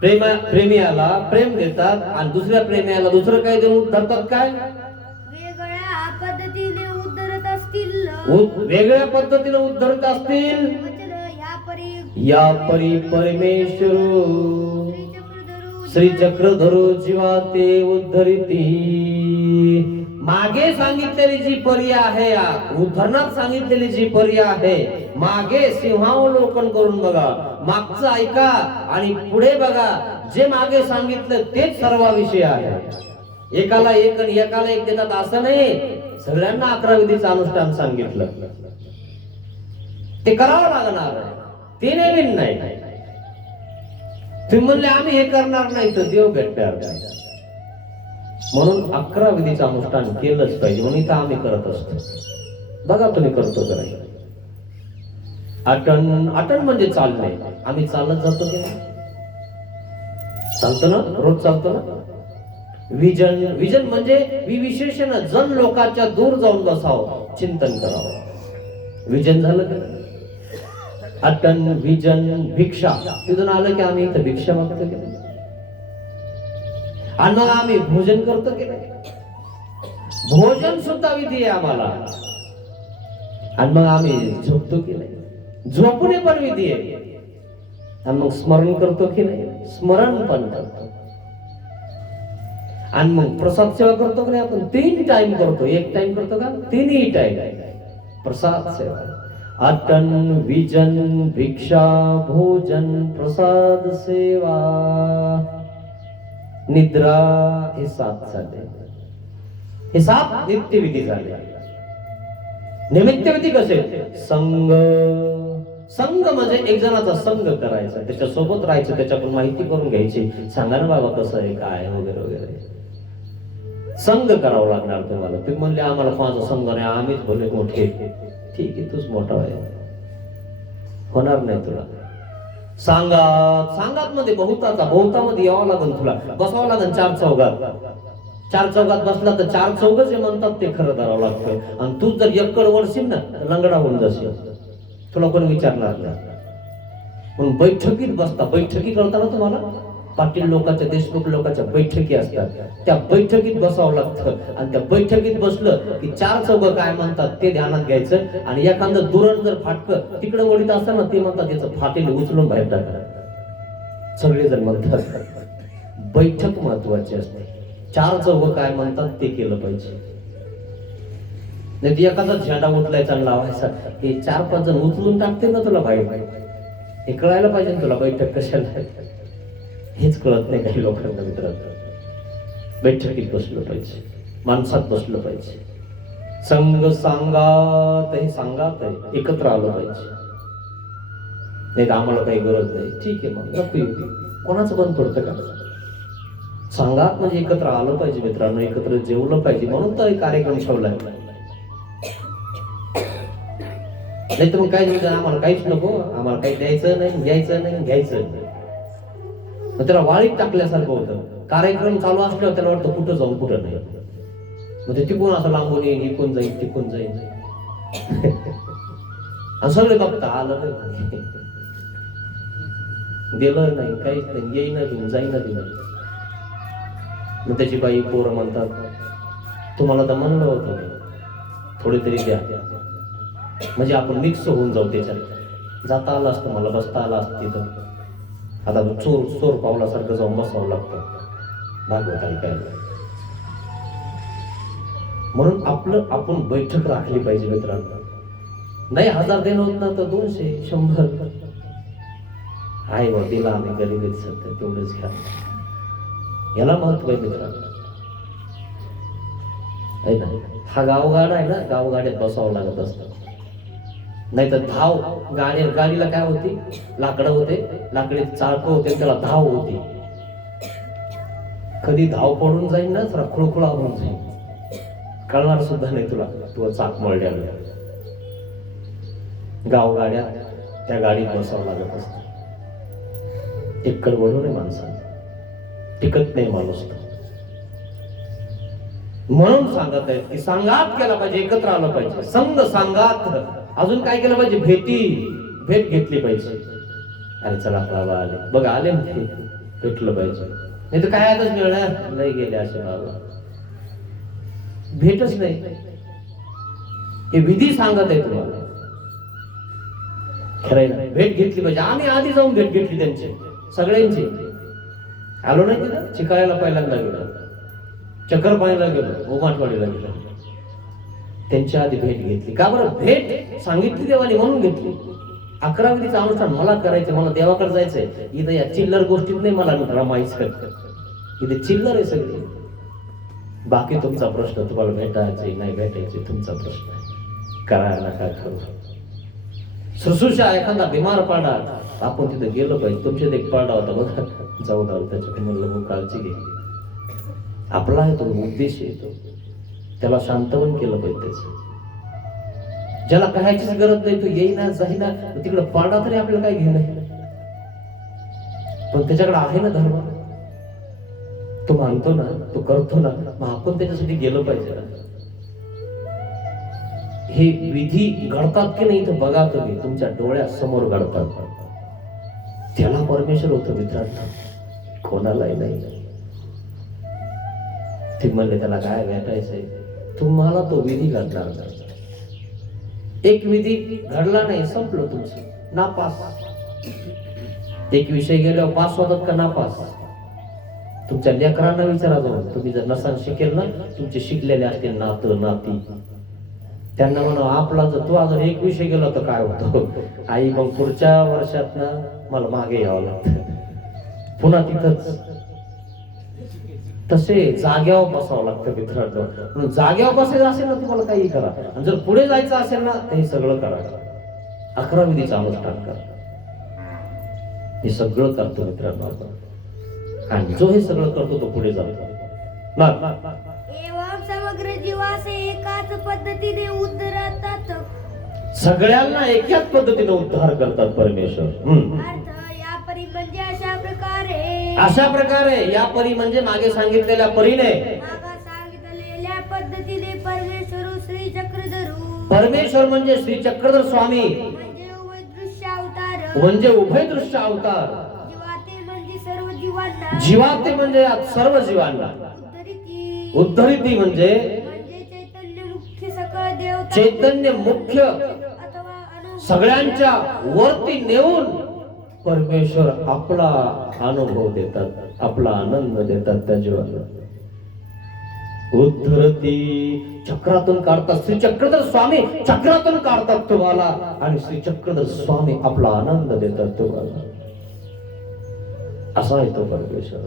प्रेमियाला प्रेम देतात आणि दुसऱ्या प्रेमियाला दुसरं काही देऊन उद्धरतात. काय वेगळ्या पद्धतीने उद्धरत असतील, वेगळ्या पद्धतीने उद्धरत असतील. या परी परमेश्वर श्री चक्रधरो जीवा ते उद्धरिती. मागे सांगितलेली जी परी आहे, उद्धरणात सांगितलेली जी परी आहे, मागे सिंहावलोकन करून बघा, मागचं ऐका आणि पुढे बघा. जे मागे सांगितलं तेच सर्वाविषयी आहे. एकाला एक आणि एकाला एक देतात असं नाही. सगळ्यांना 11 विधीचं अनुष्ठान सांगितलं, ते करावं लागणार. ते नवीन नाही. तुम्ही म्हणले आम्ही हे करणार नाही तर देव भेटणार नाही. म्हणून 11 विधीचं अनुष्ठान केलंच पाहिजे. म्हणून इथं आम्ही करत असतो. बघा तुम्ही करतो का नाही. आटण म्हणजे चालणे. आम्ही चालत जातो की नाही? चालतो ना, रोज चालतो ना. विजन म्हणजे विशेषण जन लोकांच्या दूर जाऊन बसावं, चिंतन करावं. विजन झालं का? आटण, विजन, भिक्षा. तिथून आलं की आम्ही इथं भिक्षा मागतो की नाही? आणि मग आम्ही भोजन करतो की नाही? भोजन सुद्धा विधी आहे आम्हाला. आणि मग आम्ही झोपतो की नाही? झोपणे पण विधी आहे. आणि मग स्मरण करतो की नाही? स्मरण पण करतो. आणि मग प्रसाद सेवा करतो की नाही? आपण 3 टाइम करतो. 1 टाइम करतो का? 3ही टाइम प्रसाद सेवा. आटन, विजन, भिक्षा, भोजन, प्रसाद सेवा, निद्रा, हे 7 झाले. हे 7 नित्यविधी झाले. निमित्तविधी कसे? संग. संग म्हणजे एक जणाचा संग करायचा, त्याच्या सोबत राहायचं, त्याच्याकडून माहिती करून घ्यायची. सांगा ना बाबा कसं आहे, काय वगैरे वगैरे. संग करावं लागणार तुम्हाला. तुम्ही म्हणले आम्हाला कोणाचा संग नाही, आम्हीच भले मोठे. ठीक आहे, तूच मोठा आहे, होणार नाही तुला. सांगात मध्ये बहुतामध्ये यावं लागेल, तुला बसावं लागेल चार चौघात बसला तर चार चौघ जे म्हणतात ते खरं धरावं लागतं. आणि तू जर एक्कड वळशील ना तर लंगडा होऊन जाशील, तुला कोणी विचारणार नाही. म्हणून बैठकीत बसता, बैठकी कळताना तुम्हाला पाटील लोकांच्या, देशमुख लोकांच्या बैठकी असतात, त्या बैठकीत बसावं लागतं. आणि त्या बैठकीत बसलं की चार चौघ काय म्हणतात ते ध्यानात घ्यायचं. आणि एखादं दुरण जर फाटकं तिकडे ओढीत असतं ना, ते म्हणतात त्याचं फाटेल उचलून बाहेर टाका. सगळेजण म्हणतात बैठक महत्वाची असते, चार चौघ काय म्हणतात ते केलं पाहिजे. नाही एखादा झेंडा उचलायचा आणि लावायचा, हे 4-5 जण उचलून टाकते ना तुला बाहेर, हे कळायला पाहिजे तुला बैठक कशाला, हेच कळत नाही काही लोकांना. मित्रांनो, बैठकीत बसलं पाहिजे, माणसात बसलं पाहिजे. संघ सांगात, हे सांगात आहे, एकत्र आलं पाहिजे. नाही तर आम्हाला काही गरज नाही, ठीक आहे मग नको येऊ, कोणाचं बंद पडतं का? सांगात म्हणजे एकत्र आलं पाहिजे मित्रांनो, एकत्र जेवलं पाहिजे, म्हणून तर कार्यक्रम ठेवलाय. नाही तर मग काय नाही, आम्हाला काहीच नको, आम्हाला काही द्यायचं नाही, घ्यायचं नाही, घ्यायचं नाही. मग त्याला वाळीत टाकल्यासारखं होतं. कार्यक्रम चालू असल्यावर त्याला वाटतं कुठं जाऊन कुठं नाही. मग ते तिकून असं लांबून येईल, इकून जाईल, तिकून जाईल. आणि सगळे बघता आलं नाही, गेलं नाही, काहीच नाही, येईना घेऊन जाईना घेऊन. मग त्याची बाई पोरं म्हणतात, तुम्हाला तर म्हणलं होतं थोडी तरी द्या, म्हणजे आपण मिक्स होऊन जाऊ त्याच्यात. जाता आलं असतं मला, बसता आलं असतं तिथं. आता चोर पावलासारखं जाऊन बसावं लागतं भागवत ऐकायला. म्हणून आपण बैठक राखली पाहिजे मित्रांनो. नाही 1000 देणं होत ना तर 200, 100 आहे बा, दिला आम्ही गरीबीत सध्या तेवढंच घ्या, याला महत्व आहे मित्रांनो. आहे ना, हा गावगाडा आहे ना, गावगाड्यात बसावं लागत असतं. नाही तर धाव गाडीला काय होती, लाकडं होते, लाकडी चाळकं होते, त्याला धाव होती. कधी धाव पडून जाईल ना जरा खुळखुळा होऊन जाईल, कळणार सुद्धा नाही तुला, तुला चाक मळल्याला. गावगाड्या त्या गाडीत बसावं लागत असतं. एकड वळून आहे माणसाने, टिकत नाही माणूस. म्हणून सांगत आहे की सांगात केला पाहिजे, एकत्र आलं पाहिजे. संघ सांगात. अजून काय केलं पाहिजे, भेट घेतली पाहिजे. अरे चला बाबा आले, बघा आले म्हणजे भेटलं पाहिजे. नाही तर काय आताच मिळणार नाही, गेले असे बाबा, भेटच नाही. हे विधी सांगत आहे तुम्हाला, खरंय ना, भेट घेतली पाहिजे. आम्ही आधी जाऊन भेट घेतली त्यांची सगळ्यांची. आलो नाही तिथं चिकायला पहिल्यांदा गेलो, चक्कर पाहायला गेलो, उमाटवाडीला गेलो, त्यांच्या आधी भेट घेतली. का बरं? भेट सांगितली देवाने म्हणून घेतली. 11 विधीचं अनुष्ठान मला करायचं, मला देवाकडे जायचंय. इथं या चिल्लर गोष्टीत नाही मला रमायचं, इथे चिल्लर आहे सगळी. बाकी तुमचा प्रश्न, तुम्हाला भेटायचे नाही भेटायचे तुमचा प्रश्न आहे, करायला काय करू. सुश्रूषा एखादा बिमार पाडा, आपण तिथे गेलो पाहिजे. तुमच्यात एक पाडा होता बघा, जाऊन आलो त्याच्याकडे, म्हणलं काळजी घे. आपला आहे तो उद्देश येतो, त्याला शांतवन केलं पाहिजे. त्याच ज्याला कहायचीच गरज नाही, तो येईना जाईना, तिकडे पाडा तरी आपल्याला काय घेणं आहे. पण त्याच्याकडे आहे ना धर्म, तो मानतो ना, तो करतो ना, मग आपण त्याच्यासाठी गेलो पाहिजे. हे विधी घडतात की नाही तर बघा तुम्ही, तुमच्या डोळ्यासमोर घडतात. त्याला परमेश्वर होतं मित्रांनो, कोणालाही नाही. ते म्हणले त्याला काय भेटायचंय, तुम्हाला तो विधी घडणार नाही. एक विधी घडला नाही, संपलं तुमचं, नापास. एक विषय गेल्यावर पास होतात का नापास? तुमच्या लेकरांना विचारा जाऊन, तुम्ही जर नसान शिकेल ना, तुमचे शिकलेले असतील नातं नाती, त्यांना म्हणा आपला जर तू अजून एक विषय गेला तर काय होतो, आई मग पुढच्या वर्षात ना मला मागे यावं लागतं, पुन्हा तिथंच. तसे जाग्यावर बसावं लागतं मित्रांनो. म्हणून जाग्यावर बसायचं असेल ना, तुम्हाला काही करा. आणि जर पुढे जायचं असेल ना, तर हे सगळं करा. 11 विधीचं अनुष्ठान करा. हे सगळं करतो मित्रांनो आपण, आणि जो हे सगळं करतो तो पुढे जातो ना. एवढं समग्र जीवास एकाच पद्धतीने उद्धरतात. सगळ्यांना एकाच पद्धतीने उद्धार करतात परमेश्वर. अर्थ या अशा प्रकारे या परी म्हणजे मागे सांगितलेल्या परीने मागा सांगितलेल्या पद्धतीने परमेश्वर श्री चक्रधरू परमेश्वर म्हणजे श्री चक्रधर स्वामी म्हणजे उभयदृश्य अवतार म्हणजे उभय दृश्य अवतार जीवाते म्हणजे सर्व जीवांना जीवाते म्हणजे या सर्व जीवांना उद्धरिती म्हणजे चैतन्य मुख्य सकळ देवता चैतन्य मुख्य अथवा अनुभव सगळ्यांच्या वरती नेऊन परमेश्वर आपला अनुभव देतात आपला आनंद देतात त्या जीवाला उद्धरती चक्रातून काढतात श्री चक्रधर स्वामी चक्रातून काढतात तुम्हाला आणि श्री चक्रधर स्वामी आपला आनंद देतात तुम्हाला असा आहे तो परमेश्वर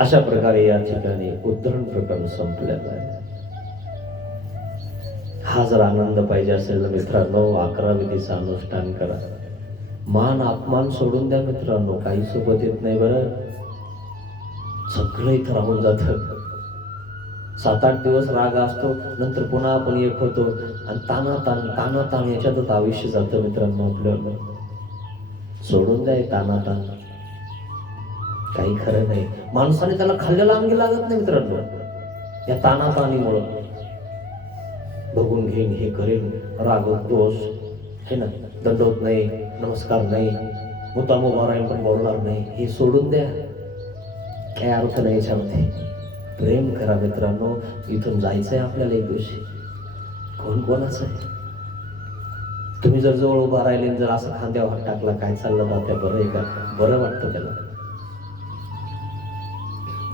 अशा प्रकारे या ठिकाणी उद्धरण प्रकरण संपलेलं आहे हा जर आनंद पाहिजे असेल तर मित्रांनो 11 विधीचं अनुष्ठान करा मान अपमान सोडून द्या मित्रांनो काही सोबत येत नाही बरं सगळं इथं राहून जात 7-8 दिवस राग असतो नंतर पुन्हा आपण एक होतो आणि ताना याच्यातच आयुष्य जातं मित्रांनो आपल्याला सोडून द्या ताना काही खरं नाही माणसाने त्याला खाल्लेला अंगी लागत नाही मित्रांनो या तानातानीमुळं बघून घेईन हे करेन राग दोष हे ना दंडवत नाही नमस्कार नाही मुद्दाम उभा राहील पण बोलणार नाही हे सोडून द्या काय अर्थ नाही याच्यामध्ये प्रेम करा मित्रांनो इथून जायचंय आपल्याला एक दिवशी कोण कोणाचं आहे तुम्ही जर जवळ उभा राहिले जर असं खांद्यावर हात टाकला काय चाललं जात्या बरं आहे का बरं वाटतं त्याला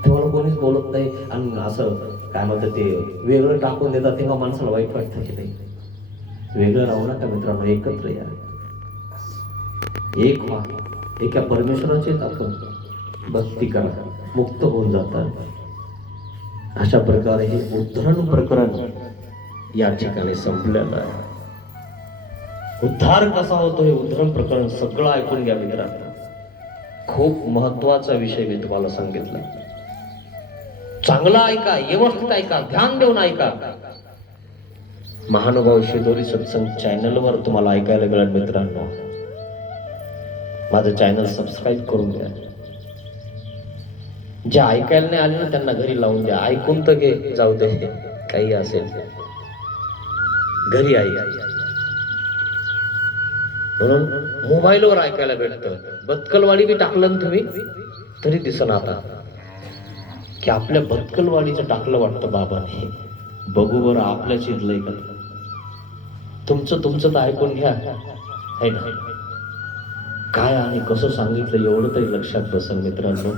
तुम्हाला कोणीच बोलत नाही आणि असं काय म्हणतात ते वेगळं टाकून देतात तेव्हा माणसाला वाईट वाटतं की नाही वेगळं राहू नका मित्रांनो एकत्र या एक व्हा एका परमेश्वराचे आपण भक्ती करा मुक्त होऊन जातात अशा प्रकारे हे उद्धरण प्रकरण या ठिकाणी संपलेलं आहे उद्धार कसा होतो हे उद्धरण प्रकरण सगळं ऐकून घ्या मित्रांनो खूप महत्वाचा विषय मी तुम्हाला सांगितला चांगला ऐका व्यवस्थित ऐका ध्यान देऊन ऐका महानुभाव शिदोरी सत्संग चॅनलवर तुम्हाला ऐकायला मिळेल मित्रांनो माझं चॅनल सबस्क्राईब करून द्या जे ऐकायला नाही आले ना त्यांना घरी लावून द्या ऐकून तर घे जाऊ दे काही असेल घरी ऐक म्हणून मोबाईलवर ऐकायला भेटतं बत्कलवाडी बी टाकलं ना तुम्ही तरी दिसन आता की आपल्या बत्कलवाडीचं टाकलं वाटतं बाबाने बघू बरं आपल्या चिरलंय का तुमचं तर ऐकून घ्या है ना काय आणि कसं सांगितलं एवढं तरी लक्षात बसेल मित्रांनो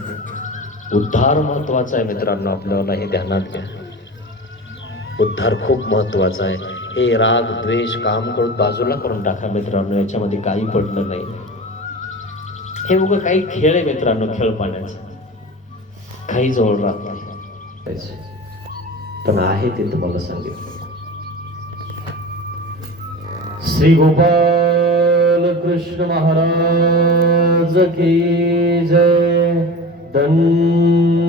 उद्धार महत्वाचा आहे मित्रांनो आपल्याला हे ध्यानात घ्या उद्धार खूप महत्वाचा आहे हे राग द्वेष काम करून बाजूला करून टाका मित्रांनो याच्यामध्ये काही पडलं नाही हे उगा काही खेळ आहे मित्रांनो खेळ पाण्याचा काही जवळ राहत नाही पण आहे ते तुम्हाला सांगितलं श्री गोपाल कृष्ण महाराज की जय दंडवत